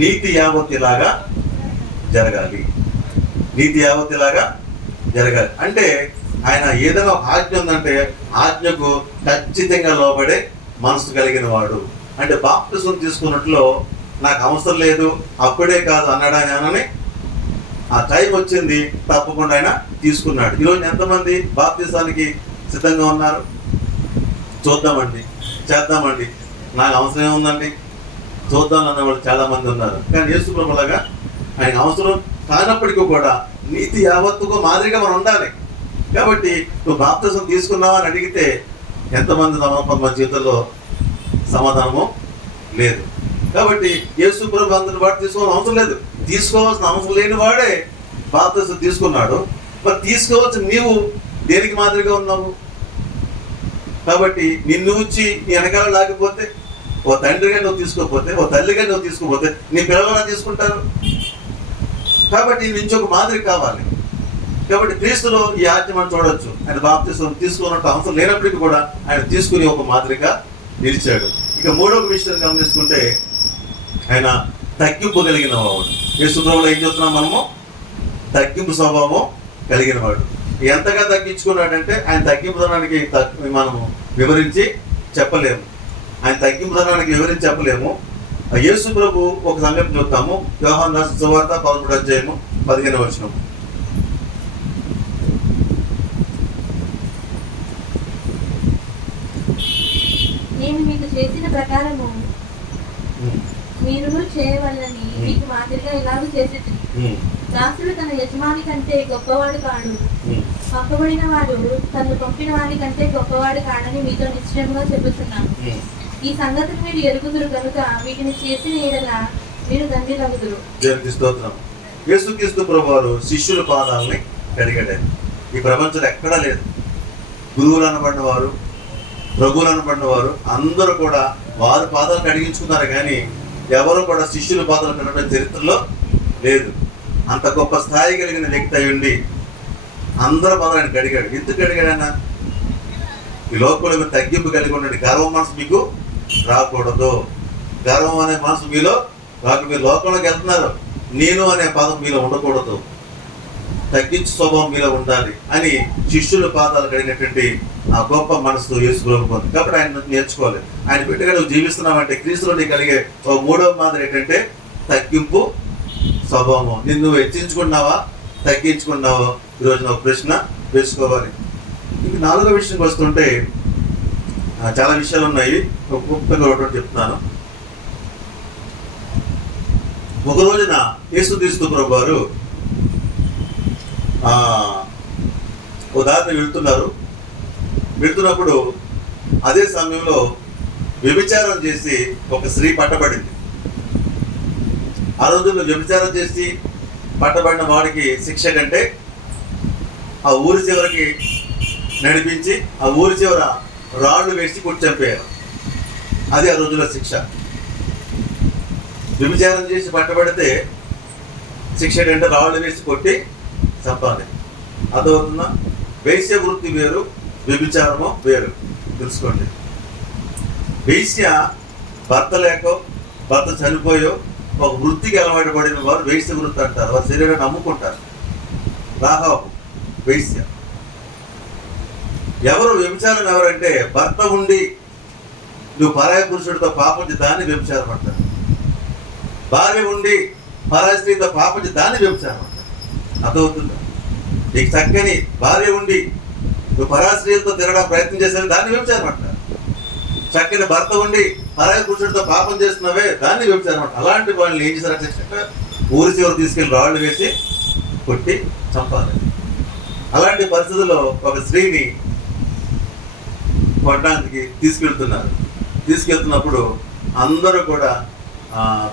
నీతి యావత్తిలాగా జరగాలి, నీతి యావత్తిలాగా జరగాలి. అంటే ఆయన ఏదైనా ఒక ఆజ్ఞ ఉందంటే ఆజ్ఞకు ఖచ్చితంగా లోబడే మనసు కలిగిన వాడు. అంటే బాప్తిసం తీసుకున్నట్లో నాకు అవసరం లేదు అప్పుడే కాదు అన్నాడు ఆయన. ఆ టైం వచ్చింది, తప్పకుండా ఆయన తీసుకున్నాడు. ఈరోజు ఎంతమంది బాప్తిసానికి సిద్ధంగా ఉన్నారు? చూద్దామండి, చేద్దామండి, నాకు అవసరం ఏముందండి, చూద్దాం అన్న వాళ్ళు చాలా మంది ఉన్నారు. కానీ యేసు ప్రభువులాగా ఆయన అవసరం కానప్పటికీ కూడా నీతి యావత్తుకు మాదిరిగా మనం ఉండాలి. కాబట్టి నువ్వు బాప్తిసం తీసుకున్నావా అని అడిగితే ఎంతమంది మన జీవితంలో సమాధానము లేదు. కాబట్టి యేసు ప్రభు అందరి వాడు తీసుకోవాల్సిన అవసరం లేదు, తీసుకోవాల్సిన అవసరం లేని వాడే బాప్తిసం తీసుకున్నాడు. మరి తీసుకోవాల్సిన నీవు దేనికి మాదిరిగా ఉన్నావు? కాబట్టి నిన్ను వచ్చి నీ వెనకాల లాగిపోతే, ఓ తండ్రిగా నువ్వు తీసుకోకపోతే, ఓ తల్లిగా నువ్వు తీసుకోకపోతే నీ పిల్లలు తీసుకుంటారు. కాబట్టి నుంచి ఒక మాదిరి కావాలి. కాబట్టి క్రీస్తులో ఈ ఆజ్ఞ మనం చూడవచ్చు. ఆయన బాప్తిసం తీసుకున్నట్టు అవసరం లేనప్పటికీ కూడా ఆయన తీసుకుని ఒక మాదిరిగా నిలిచాడు. ఇక మూడవ విషయం గమనించుకుంటే ఆయన తగ్గింపు కలిగిన వాడు. యేసు ప్రభువులో ఏం చెప్తున్నాం మనము? తగ్గింపు స్వభావం కలిగిన వాడు. ఎంతగా తగ్గించుకున్నాడంటే ఆయన తగ్గింపుదనానికి మనము వివరించి చెప్పలేము. ఆయన తగ్గింపుదనానికి వివరించి చెప్పలేము. యేసు ప్రభు ఒక సంగతి చూస్తాము. యోహాను రాసిన సువార్త 11:15. నేను మీకు చేసిన ప్రకారము మీరు చేయవలనని మీకు మాదిరిగా ఇలాగూ చేసేది. దాసుడు తన యజమాని కంటే గొప్పవాడు కాడు, పంపబడిన వాడు తను పంపిన వాడి కంటే గొప్పవాడు కాడని మీతో నిశ్చయంగా చెబుతున్నాను. ఈ సంగతిని మీరు ఎరుగుదురు కనుక వీటిని చేసిన యెడల మీరు ధన్యులగుదురు. దేవునికి స్తోత్రం. యేసుక్రీస్తు ప్రభువారు శిష్యుల పాదాలని కడిగాడు. ఈ ప్రపంచంలో ఎక్కడా లేదు. గురువులు అనబడిన వారు, ప్రభువులు అనబడిన వారు అందరూ కూడా వారి పాదాలు కడిగించుకున్నారు, కానీ ఎవరు కూడా శిష్యుల పాదాలు కడగడం చరిత్రలో లేదు. అంత గొప్ప స్థాయి కలిగిన వ్యక్తి అయి ఉండి అందరి పాదాలు ఆయన కడిగాడు. ఎందుకు కడిగాడన్నా? ఈ లోకంలో తగ్గింపు కలిగి ఉండండి. గర్వం మనసు మీకు రాకూడదు. గర్వం అనే మనసు మీలో మీరు లోకంలోకి వెళ్తున్నారు, నేను అనే పదం మీలో ఉండకూడదు, తగ్గించు స్వభావం మీలో ఉండాలి అని శిష్యుల పాదాలు కడిగినటువంటి ఆ గొప్ప మనసు యేసు ప్రభువుకు ఉంది. కాబట్టి ఆయన నేర్చుకోవాలి. ఆయన పెట్టిగా నువ్వు జీవిస్తున్నావంటే క్రీస్తులో నీకు కలిగే ఒక మూడవ మాదిరి ఏంటంటే తగ్గింపు స్వభావం. నిన్ను హెచ్చించుకున్నావా, తగ్గించుకున్నావా? ఈరోజు ఒక ప్రశ్న వేసుకోవాలి. ఇంక నాలుగో విషయం వస్తుంటే చాలా విషయాలు ఉన్నాయి, ఒక్కొక్కగా ఒకటి చెప్తున్నాను. ఒక రోజున యేసుక్రీస్తు ప్రభువారు ఉదాహరణ వెళ్తున్నప్పుడు అదే సమయంలో వ్యభిచారం చేసి ఒక స్త్రీ పట్టబడింది. ఆ రోజుల్లో వ్యభిచారం చేసి పట్టబడిన వాడికి శిక్ష కంటే ఆ ఊరి చివరికి నడిపించి ఆ ఊరి చివర రాళ్ళు వేసి కొట్టి చంపేయాలి. అది ఆ రోజుల్లో శిక్ష. వ్యభిచారం చేసి పట్టబడితే శిక్ష ఏంటంటే రాళ్ళు వేసి కొట్టి చంపాలి. అర్థమవుతుందా? వేశ్య వృత్తి వేరు, వ్యభిచారము వేరు, తెలుసుకోండి. వేశ్య భర్త లేకో భర్త చనిపోయో ఒక వృత్తికి అలవాటు పడిన వారు వేశ్య వృత్తి అంటారు. వారి శరీరాన్ని అమ్ముకుంటారు. రాహాబు వేశ్య. ఎవరు వ్యభిచారం ఎవరంటే భర్త ఉండి నువ్వు పరాయ పురుషుడితో పాపం దాన్ని వ్యభిచారం అంటారు. భార్య ఉండి పరాయ స్త్రీతో పాపం దాన్ని వ్యభిచారం అంటారు. అర్థమవుతుందా? నీకు చక్కని భార్య ఉండి నువ్వు పరాయ స్త్రీలతో తిరగడం ప్రయత్నం చేసేది దాన్ని వ్యభిచారం అంటారు. చక్కని భర్త ఉండి పరాయ పురుషుడితో పాపం చేస్తున్నావే దాన్ని వ్యభిచారం అంటారు. అలాంటి వాళ్ళని ఏం చేశారంటే ఊరి చివరి తీసుకెళ్లి రాళ్ళు వేసి కొట్టి చంపాలి. అలాంటి పరిస్థితుల్లో ఒక స్త్రీని కొట్టడానికి తీసుకెళ్తున్నప్పుడు అందరూ కూడా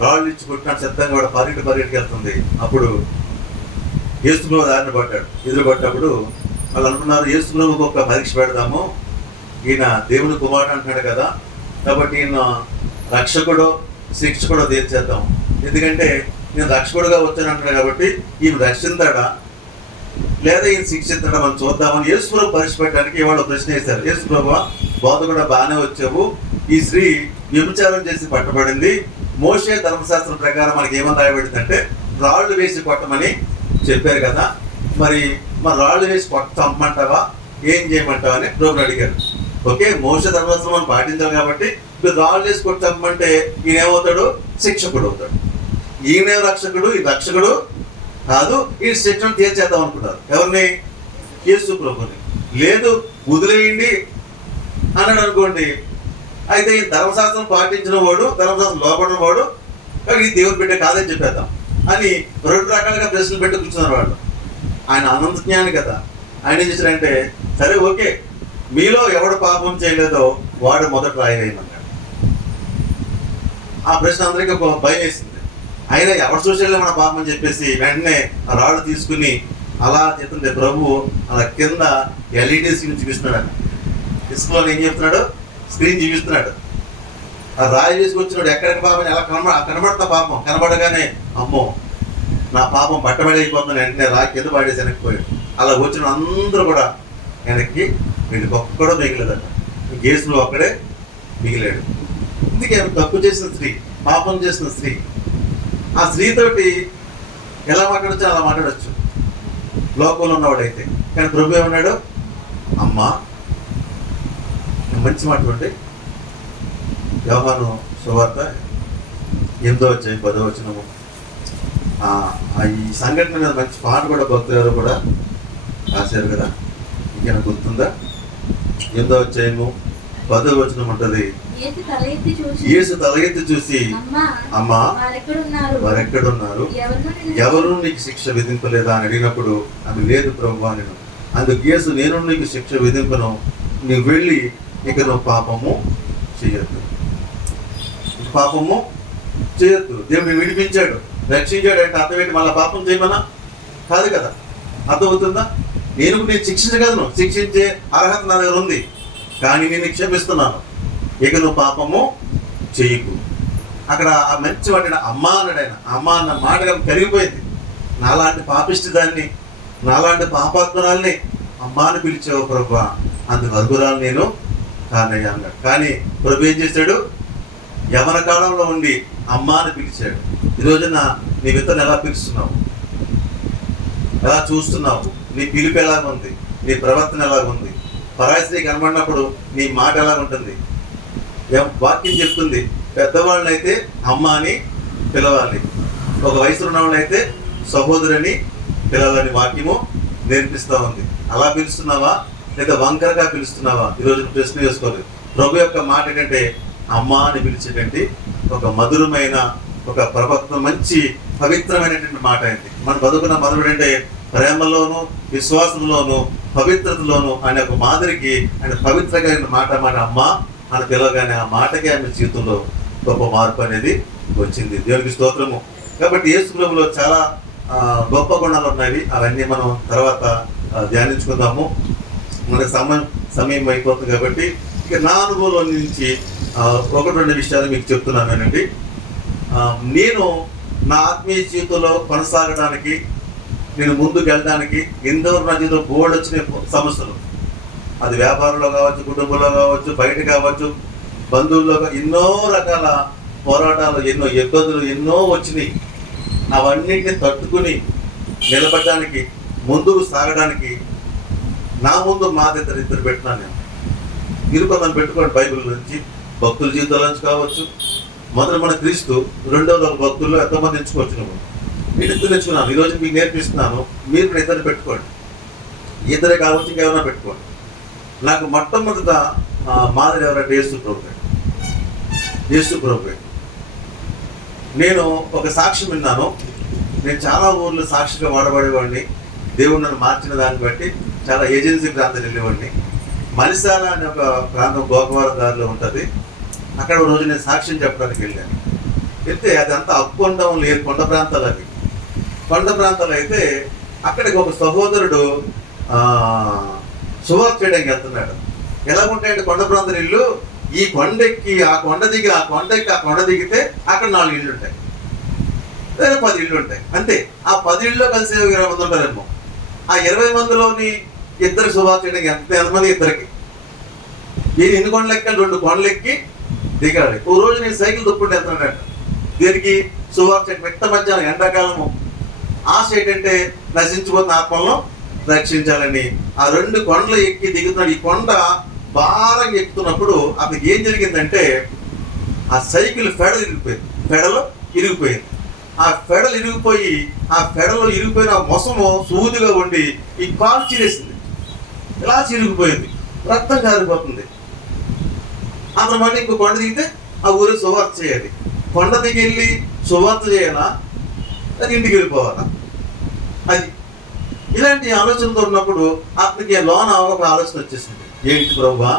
రాళ్ళు ఇచ్చి కొట్టినట్టు శబ్దంగా కూడా పరిగెట్టుకు వెళ్తుంది. అప్పుడు యేసుప్రభు దారిని పడ్డాడు. ఎదురుపడ్డప్పుడు వాళ్ళు అనుకున్నారు యేసుప్రభుకు ఒక పరీక్ష పెడదాము, ఈయన దేవుని కుమారుడు అంటున్నాడు కదా, కాబట్టి ఈయన రక్షకుడో శిక్షకుడో తీర్చేద్దాం. ఎందుకంటే నేను రక్షకుడుగా వచ్చాను అంటాడు కాబట్టి ఈయన రక్షిస్తాడా లేదా ఈయన శిక్షిస్తాడా మనం చూద్దామని యేసుప్రభు పరీక్ష పెట్టడానికి ఇవాళ ప్రశ్న వేశారు. యేసుప్రభు బోధ కూడా బాగానే వచ్చావు, ఈ స్త్రీ వ్యభిచారం చేసి పట్టబడింది, మోషే ధర్మశాస్త్రం ప్రకారం మనకి ఏమని రాయబడిందంటే రాళ్ళు వేసి కొట్టమని చెప్పారు కదా, మరి రాళ్ళు వేసి చంపమంటావా, ఏం చేయమంటావా అని ప్రభుని అడిగారు. ఓకే, మోషే ధర్మశాస్త్రం మనం పాటించాలి కాబట్టి మీరు రాళ్ళు వేసి కొట్టి చంపమంటే ఈయన ఏమవుతాడు? శిక్షకుడు అవుతాడు. ఈయనే రక్షకుడు, ఈ రక్షకుడు కాదు, ఈ శిక్షను తీర్చేద్దాం అనుకున్నారు. ఎవరిని? యేసు ప్రభుని. లేదు వదిలేయండి అన్నాడు అనుకోండి, అయితే ఈ ధర్మశాస్త్రం పాటించిన వాడు, ధర్మశాస్త్రం లోపడిన వాడు, ఈ దేవుని బిడ్డ కాదని చెప్పేద్దాం అని రెండు రకాలుగా ప్రశ్నలు పెట్టి కూర్చున్నారు వాళ్ళు. ఆయన అనంత జ్ఞాని కదా. ఆయన ఏం చేశారంటే సరే ఓకే, మీలో ఎవడు పాపం చేయలేదో వాడు మొదట రాయమన్నాడు. ఆ ప్రశ్న అందరికీ భయం వేసింది. ఆయన ఎవరు చూసేలే మన పాపం అని చెప్పేసి వెంటనే ఆ రాళ్ళు తీసుకుని అలా చెప్తుంటే ప్రభు అలా కింద ఎల్ఈడి స్క్రీన్ చూపిస్తున్నాడు. ఇసుకలో ఏం చెప్తున్నాడు? స్క్రీన్ చూపిస్తున్నాడు. ఆ రాయి తీసుకొచ్చినాడు ఎక్కడికి పాపం ఎలా కనబడుతున్న పాపం కనబడగానే అమ్మో నా పాపం బట్టబడైపోతుంది, వెంటనే రాయి కింద పడేసి వెనక్కిపోయాడు. అలా వచ్చిన అందరూ కూడా వెనక్కి వీడికి ఒక్కడో మిగిలేదట. కేసులో ఒక్కడే మిగిలాడు. అందుకే తప్పు చేసిన స్త్రీ, పాపం చేసిన స్త్రీ, ఆ స్త్రీతోటి ఎలా మాట్లాడచ్చు అలా మాట్లాడచ్చు లోకంలో ఉన్నవాడైతే. కానీ ప్రభు ఏమన్నాడు? అమ్మా మంచి మాట ఉంటే యోహాను సువార్త 8వ అధ్యాయం 10వ వచనము. ఈ సంఘటన మీద మంచి పాట కూడా భక్తులు కూడా రాశారు కదా, ఇంకేమైనా గుర్తుందా? 8వ అధ్యాయము 10వ వచనం ఉంటుంది. యేసు తల ఎత్తి చూసి అమ్మా వారెక్కడున్నారు, ఎవరు నీకు శిక్ష విధింపలేదా అని అడిగినప్పుడు ఆమె లేదు ప్రభువా నేను. అందుకు యేసు నేను నీకు శిక్ష విధింపను, నువ్వు వెళ్ళి ఇక నువ్వు పాపము చేయొద్దు, పాపము చేయొద్దు. దేవుడిని విడిపించాడు, రక్షించాడు అంటే అర్థం ఏంటి? మళ్ళీ పాపం చేయమన్నా కాదు కదా. అర్థమవుతుందా? నేను శిక్షించగలను, శిక్షించే అర్హత నా దగ్గర ఉంది, కానీ నేను క్షమిస్తున్నాను, ఇక నువ్వు పాపము చెయ్యకు. అక్కడ ఆ మంచి వాడిన అమ్మ అన్నాడు. ఆయన అమ్మ అన్న మాట కరిగిపోయింది. నాలాంటి పాపిష్టి దాన్ని, నాలాంటి పాపాత్మరాల్ని అమ్మ అని పిలిచావు ప్రభు, అందుకు అర్హురాలు నేను కానయ్యా అన్నాడు. కానీ ప్రభు ఏం చేశాడు? యవన కాలంలో ఉండి అమ్మ అని పిలిచాడు. ఈరోజున నీ విత్తనం ఎలా పిలుస్తున్నావు, ఎలా చూస్తున్నావు, నీ పిలుపు ఎలాగ ఉంది, నీ ప్రవర్తన ఎలాగుంది, పరాయి స్త్రీ కనబడినప్పుడు నీ మాట ఎలా ఉంటుంది? వాక్యం చెప్తుంది పెద్దవాళ్ళని అయితే అమ్మ అని పిలవాలి, ఒక వయసు ఉన్న వాళ్ళైతే సహోదరుని పిలవాలని వాక్యము నేర్పిస్తూ ఉంది. అలా పిలుస్తున్నావా లేదా వంకరగా పిలుస్తున్నావా? ఈరోజు ప్రశ్న చేసుకోలేదు. ప్రభు యొక్క మాట ఏంటంటే అమ్మ అని పిలిచేటంటే ఒక మధురమైన, ఒక ప్రపత్వం, మంచి పవిత్రమైనటువంటి మాట అయింది. మనం బతుకున్న మధురుడు అంటే ప్రేమలోను, విశ్వాసంలోను, పవిత్రతలోను అనే ఒక మాదిరికి ఆయన పవిత్రగా మాట అమ్మ అని పిలవగానే ఆ మాటకి ఆమె జీవితంలో గొప్ప మార్పు అనేది వచ్చింది. దేవునికి స్తోత్రము. కాబట్టి యేసు ప్రభువులో చాలా గొప్ప గుణాలు ఉన్నాయి. అవన్నీ మనం తర్వాత ధ్యానించుకుందాము. మనకు సమయం అయిపోతుంది కాబట్టి ఇక నా అనుభవం నుంచి ఒకటి రెండు విషయాలు మీకు చెప్తున్నానండి. నేను నా ఆత్మీయ జీవితంలో కొనసాగడానికి, నేను ముందుకు వెళ్ళడానికి ఎంతవరకు నా జీవితంలో బోర్డు వచ్చిన సమస్యలు, అది వ్యాపారంలో కావచ్చు, కుటుంబంలో కావచ్చు, బయట కావచ్చు, బంధువుల్లో ఎన్నో రకాల పోరాటాలు, ఎన్నో ఇబ్బందులు ఎన్నో వచ్చినాయి. అవన్నింటినీ తట్టుకుని నిలబడడానికి, ముందుకు సాగడానికి నా ముందు ఇద్దరు పెట్టినాను నేను. మీరు కొందరు పెట్టుకోండి. బైబిల్ నుంచి, భక్తుల జీవితాల నుంచి కావచ్చు. మొదట మన క్రీస్తు, రెండవ భక్తుల్లో ఎంతోమంది ఎంచుకోవచ్చు. నేను ఇద్దరు ఎంచుకున్నాను. ఈరోజు మీకు నేర్పిస్తున్నాను. మీరు కూడా ఇద్దరు పెట్టుకోండి. ఇద్దరే కావచ్చు, ఇంకేమైనా పెట్టుకోండి. నాకు మొట్టమొదట మాదిరి ఎవరంటే యేసు ప్రభు. నేను ఒక సాక్ష్యం విన్నాను. నేను చాలా ఊర్లో సాక్షిగా వాడబడేవాడిని. దేవుడు నన్ను మార్చిన దాన్ని బట్టి చాలా ఏజెన్సీ ప్రాంతం వెళ్ళేవాడిని. మలిసాల అనే ఒక ప్రాంతం గోకవరం దారిలో ఉంటుంది. అక్కడ ఒక రోజు నేను సాక్ష్యం చెప్పడానికి వెళ్ళాను. వెళ్తే అదంతా అప్పుకొండం లేరు, కొండ ప్రాంతాలు అవి. కొండ ప్రాంతాలు అయితే అక్కడికి ఒక సహోదరుడు సువార్త చేయడానికి వెళ్తున్నాడు. ఎలాగుంటాయంటే కొండ ప్రాంతం ఇల్లు, ఈ కొండెక్కి ఆ కొండ దిగి, ఆ కొండెక్కి ఆ కొండ దిగితే అక్కడ 4 ఇళ్ళు ఉంటాయి, లేదా 10 ఇళ్ళు ఉంటాయి అంతే. ఆ 10 ఇళ్ళలో కలిసి 20 మంది ఉంటారేమో. ఆ 20 మందిలోని ఇద్దరు సువార్త చేయడానికి ఎంతమంది? ఇద్దరికి. నేను ఎన్ని కొండలు ఎక్కాలి? 2 కొండలు ఎక్కి దిగాలి. ఓ రోజు నేను సైకిల్ తొక్కుంటూ వెళ్తున్నాడు. దీనికి సువార్త మిట్ట మధ్యాహ్నం, ఎండాకాలము. ఆశ ఏంటంటే నశించిపోతున్న ఆత్మలను రక్షించాలని. ఆ 2 కొండలు ఎక్కి దిగుతున్నాడు. ఈ కొండ భారంగా ఎక్కుతున్నప్పుడు అతనికి ఏం జరిగిందంటే ఆ సైకిల్ ఫెడల్ ఇరిగిపోయింది. ఆ ఫెడల్ ఇరిగిపోయి, ఆ ఫెడలో ఇరిగిపోయిన మొసము సూదిగా ఉండి ఈ కాలు చీరేసింది. ఇలా చిరిగిపోయింది, రక్తం కారిపోతుంది. అతను మళ్ళీ ఇంకో కొండ దిగితే ఆ ఊరికి సువార్త చేయాలి. కొండ దిగి వెళ్ళి సువార్త చేయాలా, అది ఇంటికి వెళ్ళిపోవాలా? అది ఇలాంటి ఆలోచనతో ఉన్నప్పుడు అతనికి లోన ఒక ఆలోచన వచ్చేసింది. ఏంటి ప్రభువా,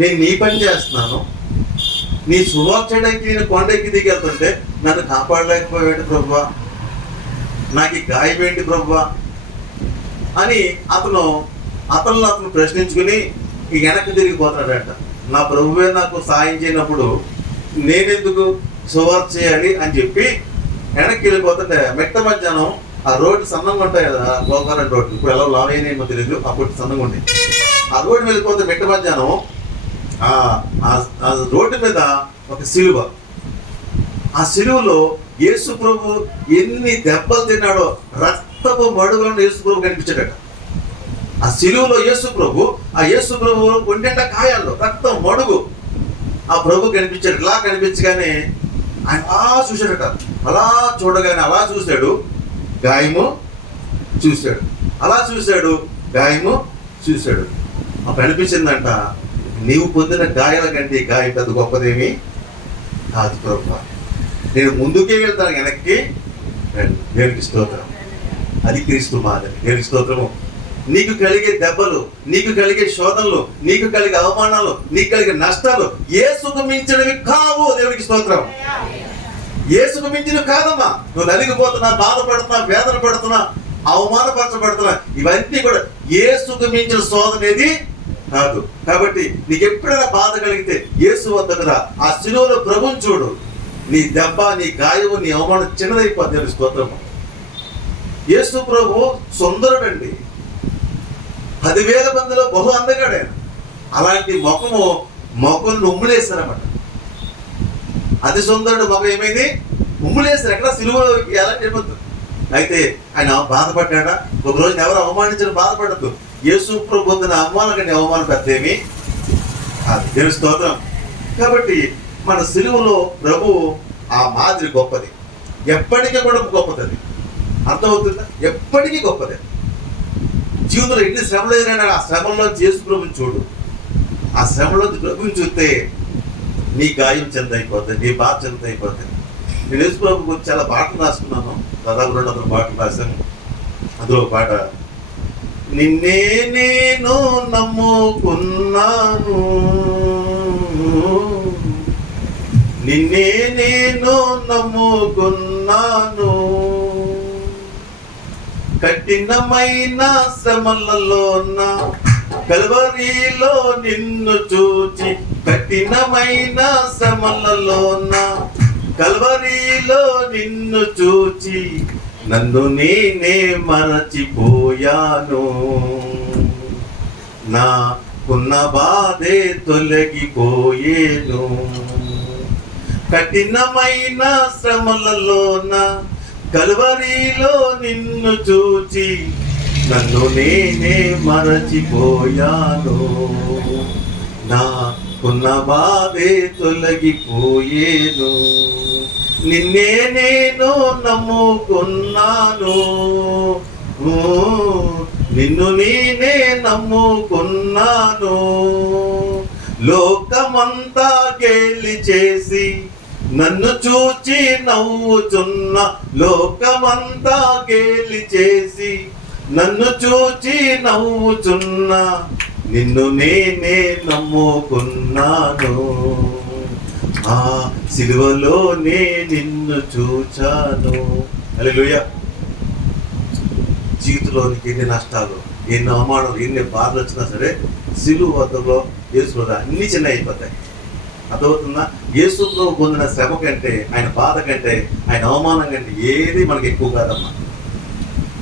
నేను నీ పని చేస్తున్నాను, నీ సువార్త చేయడానికి నేను కొండ ఎక్కి దిగి వెళ్తుంటే నన్ను కాపాడలేకపోయాడు ప్రభువా, నాకు ఈ గాయం ఏంటి ప్రభువా అని అతను ప్రశ్నించుకుని ఈ వెనక్కి తిరిగిపోతాడట. నా ప్రభువే నాకు సాయం చేయనప్పుడు నేనెందుకు సువార్త చేయాలి అని చెప్పి వెనక్కి వెళ్ళిపోతుంటే మిట్ట మధ్యాహ్నం ఆ రోడ్డు సన్నంగా ఉంటాయి కదా, గోకవరం రోడ్డు. ఇప్పుడు ఎలా లావ్ అయినాయేమో తెలియదు, అప్పుడు సన్నంగా ఉండేది. ఆ రోడ్డు వెళ్ళిపోతే మిట్ట మధ్యాహ్నం ఆ రోడ్డు మీద ఒక సిలువ. ఆ సిలువలో యేసు ప్రభు ఎన్ని దెబ్బలు తిన్నాడో రక్తపు మడుగులను యేసు ప్రభు కనిపించాడట. ఆ సిలువలో యేసు ప్రభు ఒంటెంట కాయాల్లో రక్తం మడుగు ఆ ప్రభు కనిపించాడు. ఇలా కనిపించగానే ఆయన అలా చూశాడట. అలా చూడగానే అలా చూశాడు, గాయము చూశాడు. అలా చూశాడు, గాయము చూశాడు. అప్పుడు అనిపించిందంట, నీవు పొందిన గాయాల కంటే ఈ గాయం పెద్ద గొప్పదేమి కాదు ప్రభు, నేను ముందుకే వెళ్తాను, వెనక్కి దేవునికి స్తోత్రం. అది క్రీస్తు మాదిరి. దేవునికి స్తోత్రము. నీకు కలిగే దెబ్బలు, నీకు కలిగే శోధనలు, నీకు కలిగే అవమానాలు, నీకు కలిగే నష్టాలు యేసుకు మించినవి కావు. దేవునికి స్తోత్రం. యేసుకు మించినవి కాదమ్మా. నువ్వు నలిగిపోతున్నా, బాధపడుతున్నా, వేదన పడుతున్నా, అవమానపరచబడుతున్నా, ఇవన్నీ కూడా యేసుకు మించిన శోధన ఏది కాదు. కాబట్టి నీకు ఎప్పుడైనా బాధ కలిగితే యేసు వద్దకు రా. ఆ శిలువలో ప్రభువుని చూడు. నీ దెబ్బ, నీ గాయము, నీ అవమానం చిన్నదైపోద్ది. దేవునికి స్తోత్రము. యేసు ప్రభు సుందరుడండి. 10,000 మందిలో బహు అందగాడు. అలాంటి మొఖం ఉమ్ములేస్తారన్నమాట. అతి సుందరుడు మొఖం ఏమైంది? ఉమ్ములేస్తారు. ఎక్కడ సిలువలో ఎలా చెప్పొద్దు. అయితే ఆయన బాధపడ్డా? ఒక రోజున ఎవరు అవమానించడం బాధపడద్దు. యేసు ప్రభు పొందిన అవమానం కంటే అవమానం పెద్దేమి కాదు. దేవుని స్తోత్రం. కాబట్టి మన సిలువలో ప్రభు ఆ మాదిరి గొప్పది, ఎప్పటికీ కూడా గొప్పది. అర్థమవుతుందా? ఎప్పటికీ గొప్పదే. జీవితంలో ఎన్ని శ్రమలు ఎదురైనా ఆ శ్రమంలో యేసు ప్రభుని చూడు. ఆ శ్రమలో ప్రభుని చూస్తే నీ గాయం చెంద అయిపోతుంది, నీ బాధ చెంద అయిపోతుంది. నేను యేసు ప్రభు గురించి చాలా పాటలు రాసుకున్నాను. దాదాపు 200 పాటలు రాశాను. అందులో ఒక పాట, నిన్నే నేను నమ్ముకున్నాను, నిన్నే నేను నమ్ముకున్నాను, కఠినమైన శ్రమలలోన కల్వరిలో నిన్ను చూచి, కఠినమైన శ్రమలలోన కల్వరిలో నిన్ను చూచి, నన్ను నేనే మరచిపోయాను. నాకున్న బాధే తొలగిపోయేను. కఠినమైన శ్రమలలోన కల్వరిలో నిన్ను చూచి, నన్ను నేనే మరచిపోయాను. నాకున్న బాధే తొలగిపోయేను. నిన్నే నేను నమ్ముకున్నాను, నిన్ను నేనే నమ్ముకున్నాను. లోకమంతా గేలి చేసి నన్ను చూచి నవ్వుచున్న, లోకమంతా గేలి చేసి నన్ను చూచి నవ్వుచున్న, నిన్ను నేనే నమ్ముకున్నాను. ఆ సిలువలోనే నిన్ను చూచాను. హల్లెలూయా. జీవితంలోనికి ఎన్ని నష్టాలు, ఎన్ని అవమానాలు, ఎన్ని బాధలు వచ్చినా సరే సిలువ వద్దలో యేసు అన్ని చిన్న అయిపోతాయి. అర్థమవుతుందా? యేసు పొందిన శ్రమ కంటే, ఆయన బాధ కంటే, ఆయన అవమానం కంటే ఏది మనకి ఎక్కువ కాదమ్మా.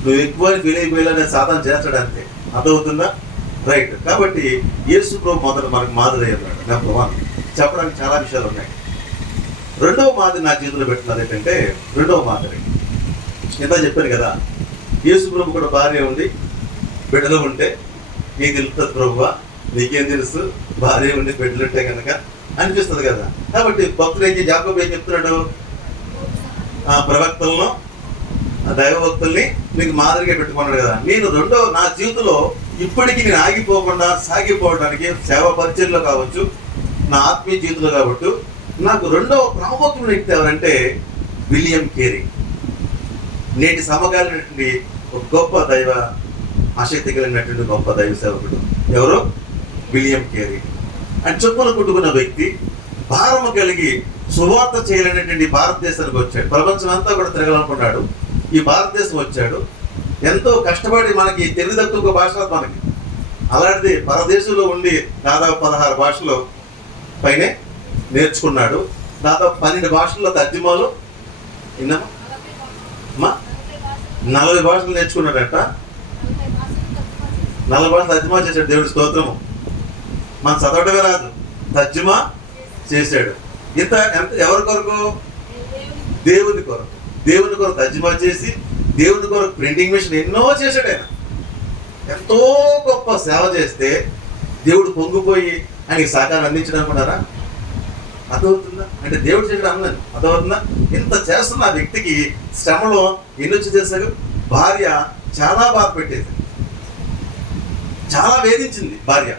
నువ్వు ఎక్కువ ఫీల్ అయిపోయేలా సాధన చేస్తాడు అంతే. అర్థమవుతుందా? రైట్. కాబట్టి యేసు ప్రభు మొదట మనకు మాదిరి అన్నాడు. నెంబర్ 1 చెప్పడానికి చాలా విషయాలు ఉన్నాయి. రెండవ మాదిరి నా చేతిలో పెట్టినది ఏంటంటే, రెండవ మాదిరి ఎంత చెప్పాను కదా, యేసు ప్రభు కూడా భార్య ఉంది, బిడ్డలు ఉంటే నీకు తెలుస్తుంది ప్రభువా, నీకేం తెలుసు, భార్య ఉండి బిడ్డలు ఉంటే కనుక అనిపిస్తుంది కదా. కాబట్టి భక్తులు యాకోబు ఏం చెప్తున్నాడు, ఆ ప్రవక్తలను, ఆ దైవ భక్తుల్ని మీకు మాదిరిగా పెట్టుకున్నాడు కదా. నేను నా జీవితంలో ఇప్పటికీ నేను ఆగిపోకుండా సాగిపోవడానికి సేవా పరిచయంలో కావచ్చు, నా ఆత్మీయ జీవితంలో కాబట్టి నాకు రెండవ ప్రాముఖ్యమైన వ్యక్తి ఎవరంటే విలియం కేరీ. నేటి సమకాలీనటువంటి ఒక గొప్ప దైవ ఆసక్తి కలిగినటువంటి గొప్ప దైవ సేవకుడు ఎవరు? William Carey. అని చెప్పులు కుట్టుకున్న వ్యక్తి, భారము కలిగి సువార్త చేయలేనటువంటి భారతదేశానికి వచ్చాడు. ప్రపంచం అంతా కూడా తిరగాలనుకున్నాడు. ఈ భారతదేశం వచ్చాడు. ఎంతో కష్టపడి, మనకి తెలుగు తక్కువ భాష మనకి, అలాంటిది పరదేశంలో ఉండి దాదాపు 16 భాషలు పైనే నేర్చుకున్నాడు. దాదాపు 12 భాషల్లో తర్జుమాలు, విన్నామా, 40 భాషలు నేర్చుకున్నాడట. 40 భాషలు తర్జుమా చేశాడు. దేవుడి స్తోత్రము. మన చదవటమే రాదు, తర్జుమా చేశాడు. ఇంత ఎంత ఎవరి కొరకు? దేవుని కొరకు. దేవుని కొరకు తర్జుమా చేసి, దేవుని కొరకు ప్రింటింగ్ మిషన్ ఎన్నో చేశాడు ఆయన. ఎంతో గొప్ప సేవ చేస్తే దేవుడు పొంగిపోయి ఆయనకి సహకారం అందించడనుకున్నారా? అర్థమవుతుందా? అంటే దేవుడు చేయడం అన్నాను. అర్థమవుతుందా? ఇంత చేస్తున్న ఆ వ్యక్తికి శ్రమలో ఎన్నొచ్చి చేశాడు. భార్య చాలా బాధ పెట్టేది, చాలా వేధించింది భార్య.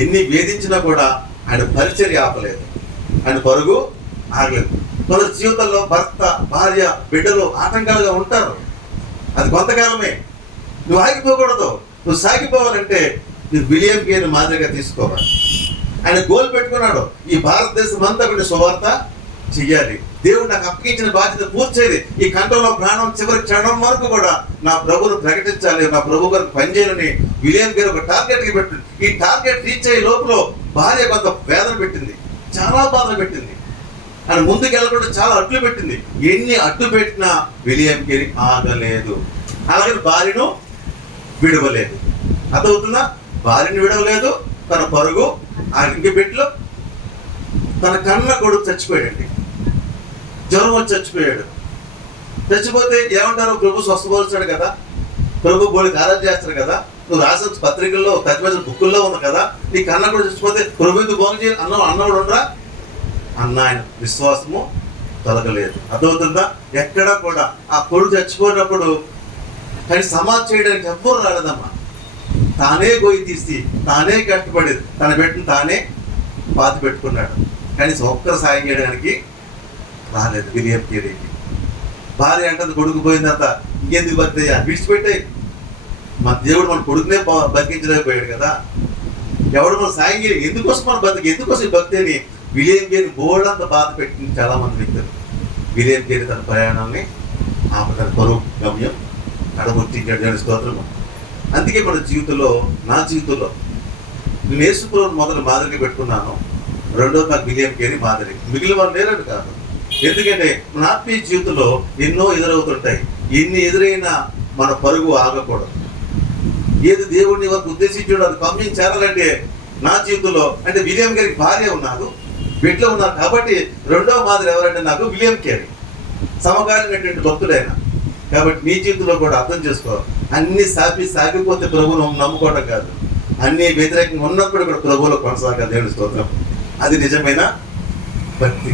ఎన్ని వేధించినా కూడా ఆయన పరిచర్య ఆపలేదు, ఆయన పరుగు ఆగలేదు. కొందరు జీవితంలో భర్త, భార్య, బిడ్డలు ఆటంకాలుగా ఉంటారు. అది కొంతకాలమే. నువ్వు ఆగిపోకూడదు. నువ్వు సాగిపోవాలంటే నువ్వు విలియం కేరీ మాదిరిగా తీసుకోవాలి. ఆయన గోల్ పెట్టుకున్నాడు, ఈ భారతదేశం అంతా కూడా సువార్త చెయ్యాలి. దేవుడు నాకు అప్పగించిన బాధ్యత పూర్చేది. ఈ కంఠంలో ప్రాణం చివరి క్షణం వరకు కూడా నా ప్రభువును ప్రకటించాలి, నా ప్రభు గారికి పనిచేయాలని విలియం కేరీ ఒక టార్గెట్కి పెట్టింది. ఈ టార్గెట్ రీచ్ అయ్యే లోపల భార్య కొంత వేదన పెట్టింది, చాలా బాధలు పెట్టింది. ఆయన ముందుకు వెళ్ళకుండా చాలా అడ్డు పెట్టింది. ఎన్ని అడ్డు పెట్టినా విలియం కేరీ ఆగలేదు. అలాగే భార్యను విడవలేదు. అర్థమవుతుందా? భార్యను విడవలేదు, తన పరుగు ఇంటి బిడ్డలు, తన కన్న కొడుకు చచ్చిపోయాడండి. జ్వరం వచ్చి చచ్చిపోయాడు. చచ్చిపోతే ఏమంటారు? ప్రభు స్వస్థపరుస్తాడు కదా, ప్రభు బోడికి ఆరాధన చేస్తాడు కదా, నువ్వు రాసిన పత్రికల్లో, తగ్గిన బుక్కుల్లో ఉంది కదా, నీ కన్న కూడా చచ్చిపోతే ప్రభు ఎందుకు భోగం చేయాలి అన్నవాడు ఉండరా అన్న. ఆయన విశ్వాసము తొలగలేదు. అర్థమవుతుందా? ఎక్కడా కూడా ఆ కొడుకు చచ్చిపోయినప్పుడు కానీ సమాధి చేయడానికి ఎవ్వరు రాలేదమ్మా. తానే గొయ్యి తీసి, తానే కష్టపడి, తన బిడ్డను తానే పాతి పెట్టుకున్నాడు. కానీ ఒక్కరు సాయం చేయడానికి రాలేదు విలియం కేరీకి. భార్య అంటుంది, కొడుకు పోయిందంత ఇంకెందుకు బతికయ్యా, విడిచిపెట్టే. మన దేవుడు మన కొడుకునే బతికించలేకపోయాడు కదా. ఎవడు మన సాయం చేయాలి, ఎందుకోసం మన బతికి, ఎందుకోసం ఈ భక్తి అని విలియం కేరీ బోర్డంత బాధ పెట్టింది చాలా మంది వ్యక్తులు. విలియం కేరీ తన ప్రయాణాన్ని తన పరువు గమ్యం కడముట్టించాడు. దేవుని స్తోత్రము. అందుకే మన జీవితంలో, నా జీవితంలో నేను యేసుప్రభువుని మొదలు మాదిరిగా పెట్టుకున్నాను. రెండో నాకు విలియం కేరీ మాదిరి. మిగిలిన వాళ్ళు లేరని కాదు. ఎందుకంటే మన ఆత్మీయ జీవితంలో ఎన్నో ఎదురవుతుంటాయి. ఎన్ని ఎదురైనా మన పరుగు ఆగకూడదు. ఏది దేవుడిని వరకు ఉద్దేశించాడు అది గమ్యం చేరాలంటే నా జీవితంలో అంటే విలియం కేరీ భార్య ఉన్నారు, బిడ్డలు ఉన్నారు. కాబట్టి రెండవ మాదిరి ఎవరంటే నాకు విలియం కేరీ, సమకాలీనటువంటి భక్తుడైన. కాబట్టి నీ జీవితంలో కూడా అర్థం చేసుకో, అన్ని సాగిపోతే ప్రభువును నమ్ముకోవడం కాదు, అన్ని వ్యతిరేకంగా ఉన్నప్పుడు కూడా ప్రభువులో కొనసాగాలి. దేవుని స్తోత్రం. అది నిజమైన భక్తి.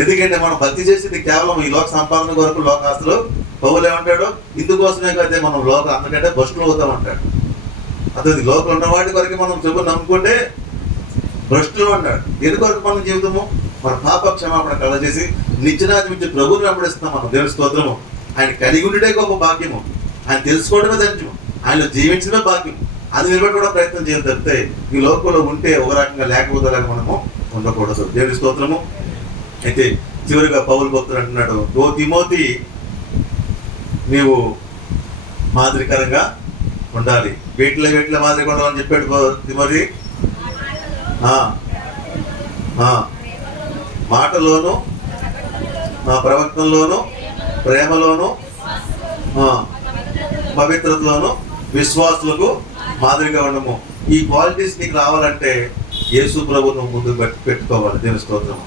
ఎందుకంటే మనం భక్తి చేసేది కేవలం ఈ లోక సంపాదన కొరకు, లోక ఆస్తులు. పౌలు ఏమంటాడు, ఇందుకోసమే అయితే మనం లోక అందుకంటే భ్రష్టులు అవుతామంటాడు. అతని లోకం ఉన్న వాటి కొరకు మనం ప్రభు నమ్ముకుంటే భ్రష్టులు అన్నాడు. దేని కొరకు మన జీవితము? మన పాప క్షమాపణ కలగజేసి నిత్యరాజ్యం ఇచ్చే ప్రభువుని వెంబడిస్తున్నాం మనం. దేవుని స్తోత్రము. ఆయన కలిగి ఉండటే గొప్ప భాగ్యము, ఆయన తెలుసుకోవడమే ధన్యము, ఆయనలో జీవించడమే భాగ్యం. అది నిలబడి కూడా ప్రయత్నం చేయాలి తప్పితే ఈ లోకంలో ఉంటే ఒక రకంగా లేకపోతే మనము ఉండకూడదు. దేవుని స్తోత్రము. అయితే చివరిగా పౌలు భక్తుడు అంటున్నాడు, ఓ తిమోతి, నీవు మాదిరికరంగా ఉండాలి. వేటిలో మాదిరిగా ఉండాలని చెప్పాడు తిమోతి. మాటలోను, ప్రవక్తల్లోను, ప్రేమలోను, పవిత్రతలోను విశ్వాసులకు మాదిరిగా ఉండము. ఈ క్వాలిటీస్ నీకు రావాలంటే యేసు ప్రభువును ముందు పెట్టుకోవాలి. దేవుని స్తోత్రం.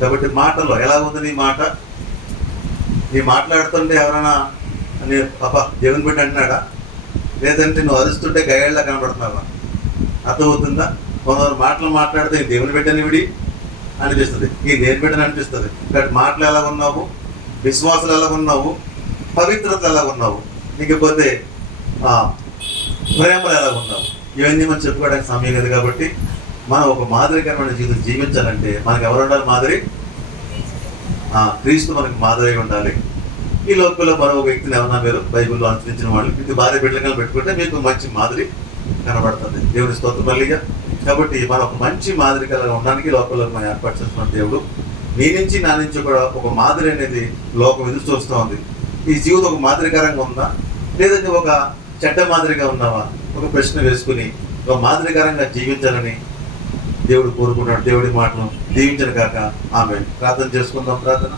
కాబట్టి మాటలో ఎలా ఉంది నీ మాట? నీ మాట్లాడుతుంటే ఎవరైనా నీ పాప దేవుని బిడ్డ అంటున్నాడా, లేదంటే నువ్వు అరుస్తుంటే గయ్యాళ్ళ కనబడుతున్నావా? అర్థమవుతుందా? కొందరు మాటలు మాట్లాడితే ఈ దేవుని బిడ్డని విడి అనిపిస్తుంది, ఈ దేవుని బిడ్డని అనిపిస్తుంది. కాబట్టి మాటలు ఎలా ఉన్నావు, విశ్వాసాలు ఎలా ఉన్నావు, పవిత్రతలు ఎలా ఉన్నావు, ఇకపోతే ప్రేమలు ఎలా ఉన్నావు, ఇవన్నీ మనం చెప్పుకోవడానికి సమయం లేదు. కాబట్టి మనం ఒక మాదిరికరమైన జీవితం జీవించాలంటే మనకు ఎవరు ఉండాలి? మాదిరి. క్రీస్తు మనకు మాదిరి ఉండాలి. ఈ లోకంలో మరో వ్యక్తిని ఎవరన్నా మీరు బైబిల్లో అనుసరించిన వాళ్ళు ఇది భార్య బిడ్డలుగా పెట్టుకుంటే మీకు మంచి మాదిరి కనబడుతుంది. దేవుని స్తోత్రం మళ్ళీగా. కాబట్టి మనం ఒక మంచి మాదిరికలుగా ఉండడానికి లోకంలో మనం ఏర్పాటు చేస్తున్న దేవుడు నీ నుంచి నా నుంచి కూడా ఒక మాదిరి అనేది లోకం ఎదురు చూస్తూ ఉంది. ఈ జీవితం ఒక మాదిరికరంగా ఉందా, లేదంటే ఒక చెడ్డ మాదిరిగా ఉన్నావా? ఒక ప్రశ్న వేసుకుని ఒక మాదిరికరంగా జీవించాలని దేవుడు కోరుకున్నాడు. దేవుడి మాటను దీవించను కాక ఆమె. ప్రార్థన చేసుకుందాం. ప్రార్థన.